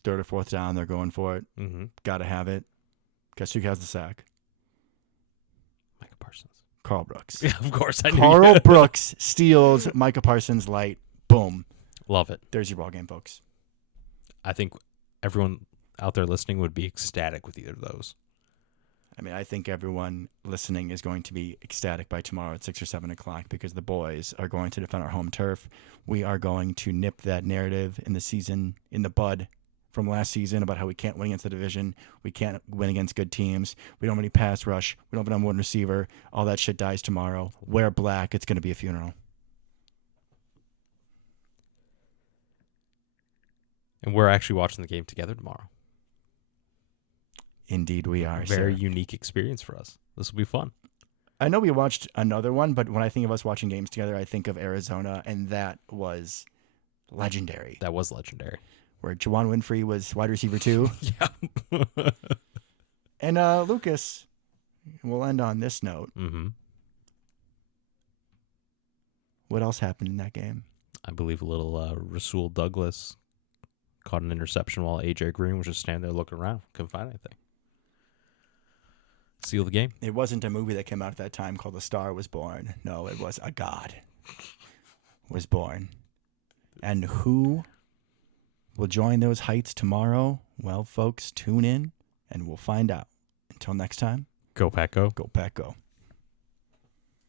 Third or fourth down, they're going for it. Mm-hmm. Got to have it. Guess who has the sack? Micah Parsons. Carl Brooks. Yeah, of course. I knew Carl Brooks steals Micah Parsons light. Boom. Love it. There's your ball game, folks. I think everyone out there listening would be ecstatic with either of those. I mean, I think everyone listening is going to be ecstatic by tomorrow at 6 or 7 o'clock because the boys are going to defend our home turf. We are going to nip that narrative in the bud from last season about how we can't win against the division. We can't win against good teams. We don't have any pass rush. We don't have a number one receiver. All that shit dies tomorrow. Wear black. It's going to be a funeral. And we're actually watching the game together tomorrow. Indeed, we are. Very sir. unique experience for us. This will be fun. I know we watched another one, but when I think of us watching games together, I think of Arizona, and that was legendary. That was legendary. Where Juwan Winfrey was wide receiver 2. Yeah. And Lucas, we'll end on this note. Mm-hmm. What else happened in that game? I believe a little Rasul Douglas caught an interception while A.J. Green was just standing there looking around. Couldn't find anything. Seal the game. It wasn't a movie that came out at that time called A Star Was Born. No, it was A God Was Born. And who will join those heights tomorrow? Well, folks, tune in and we'll find out. Until next time, Go Pack Go. go Pack Go.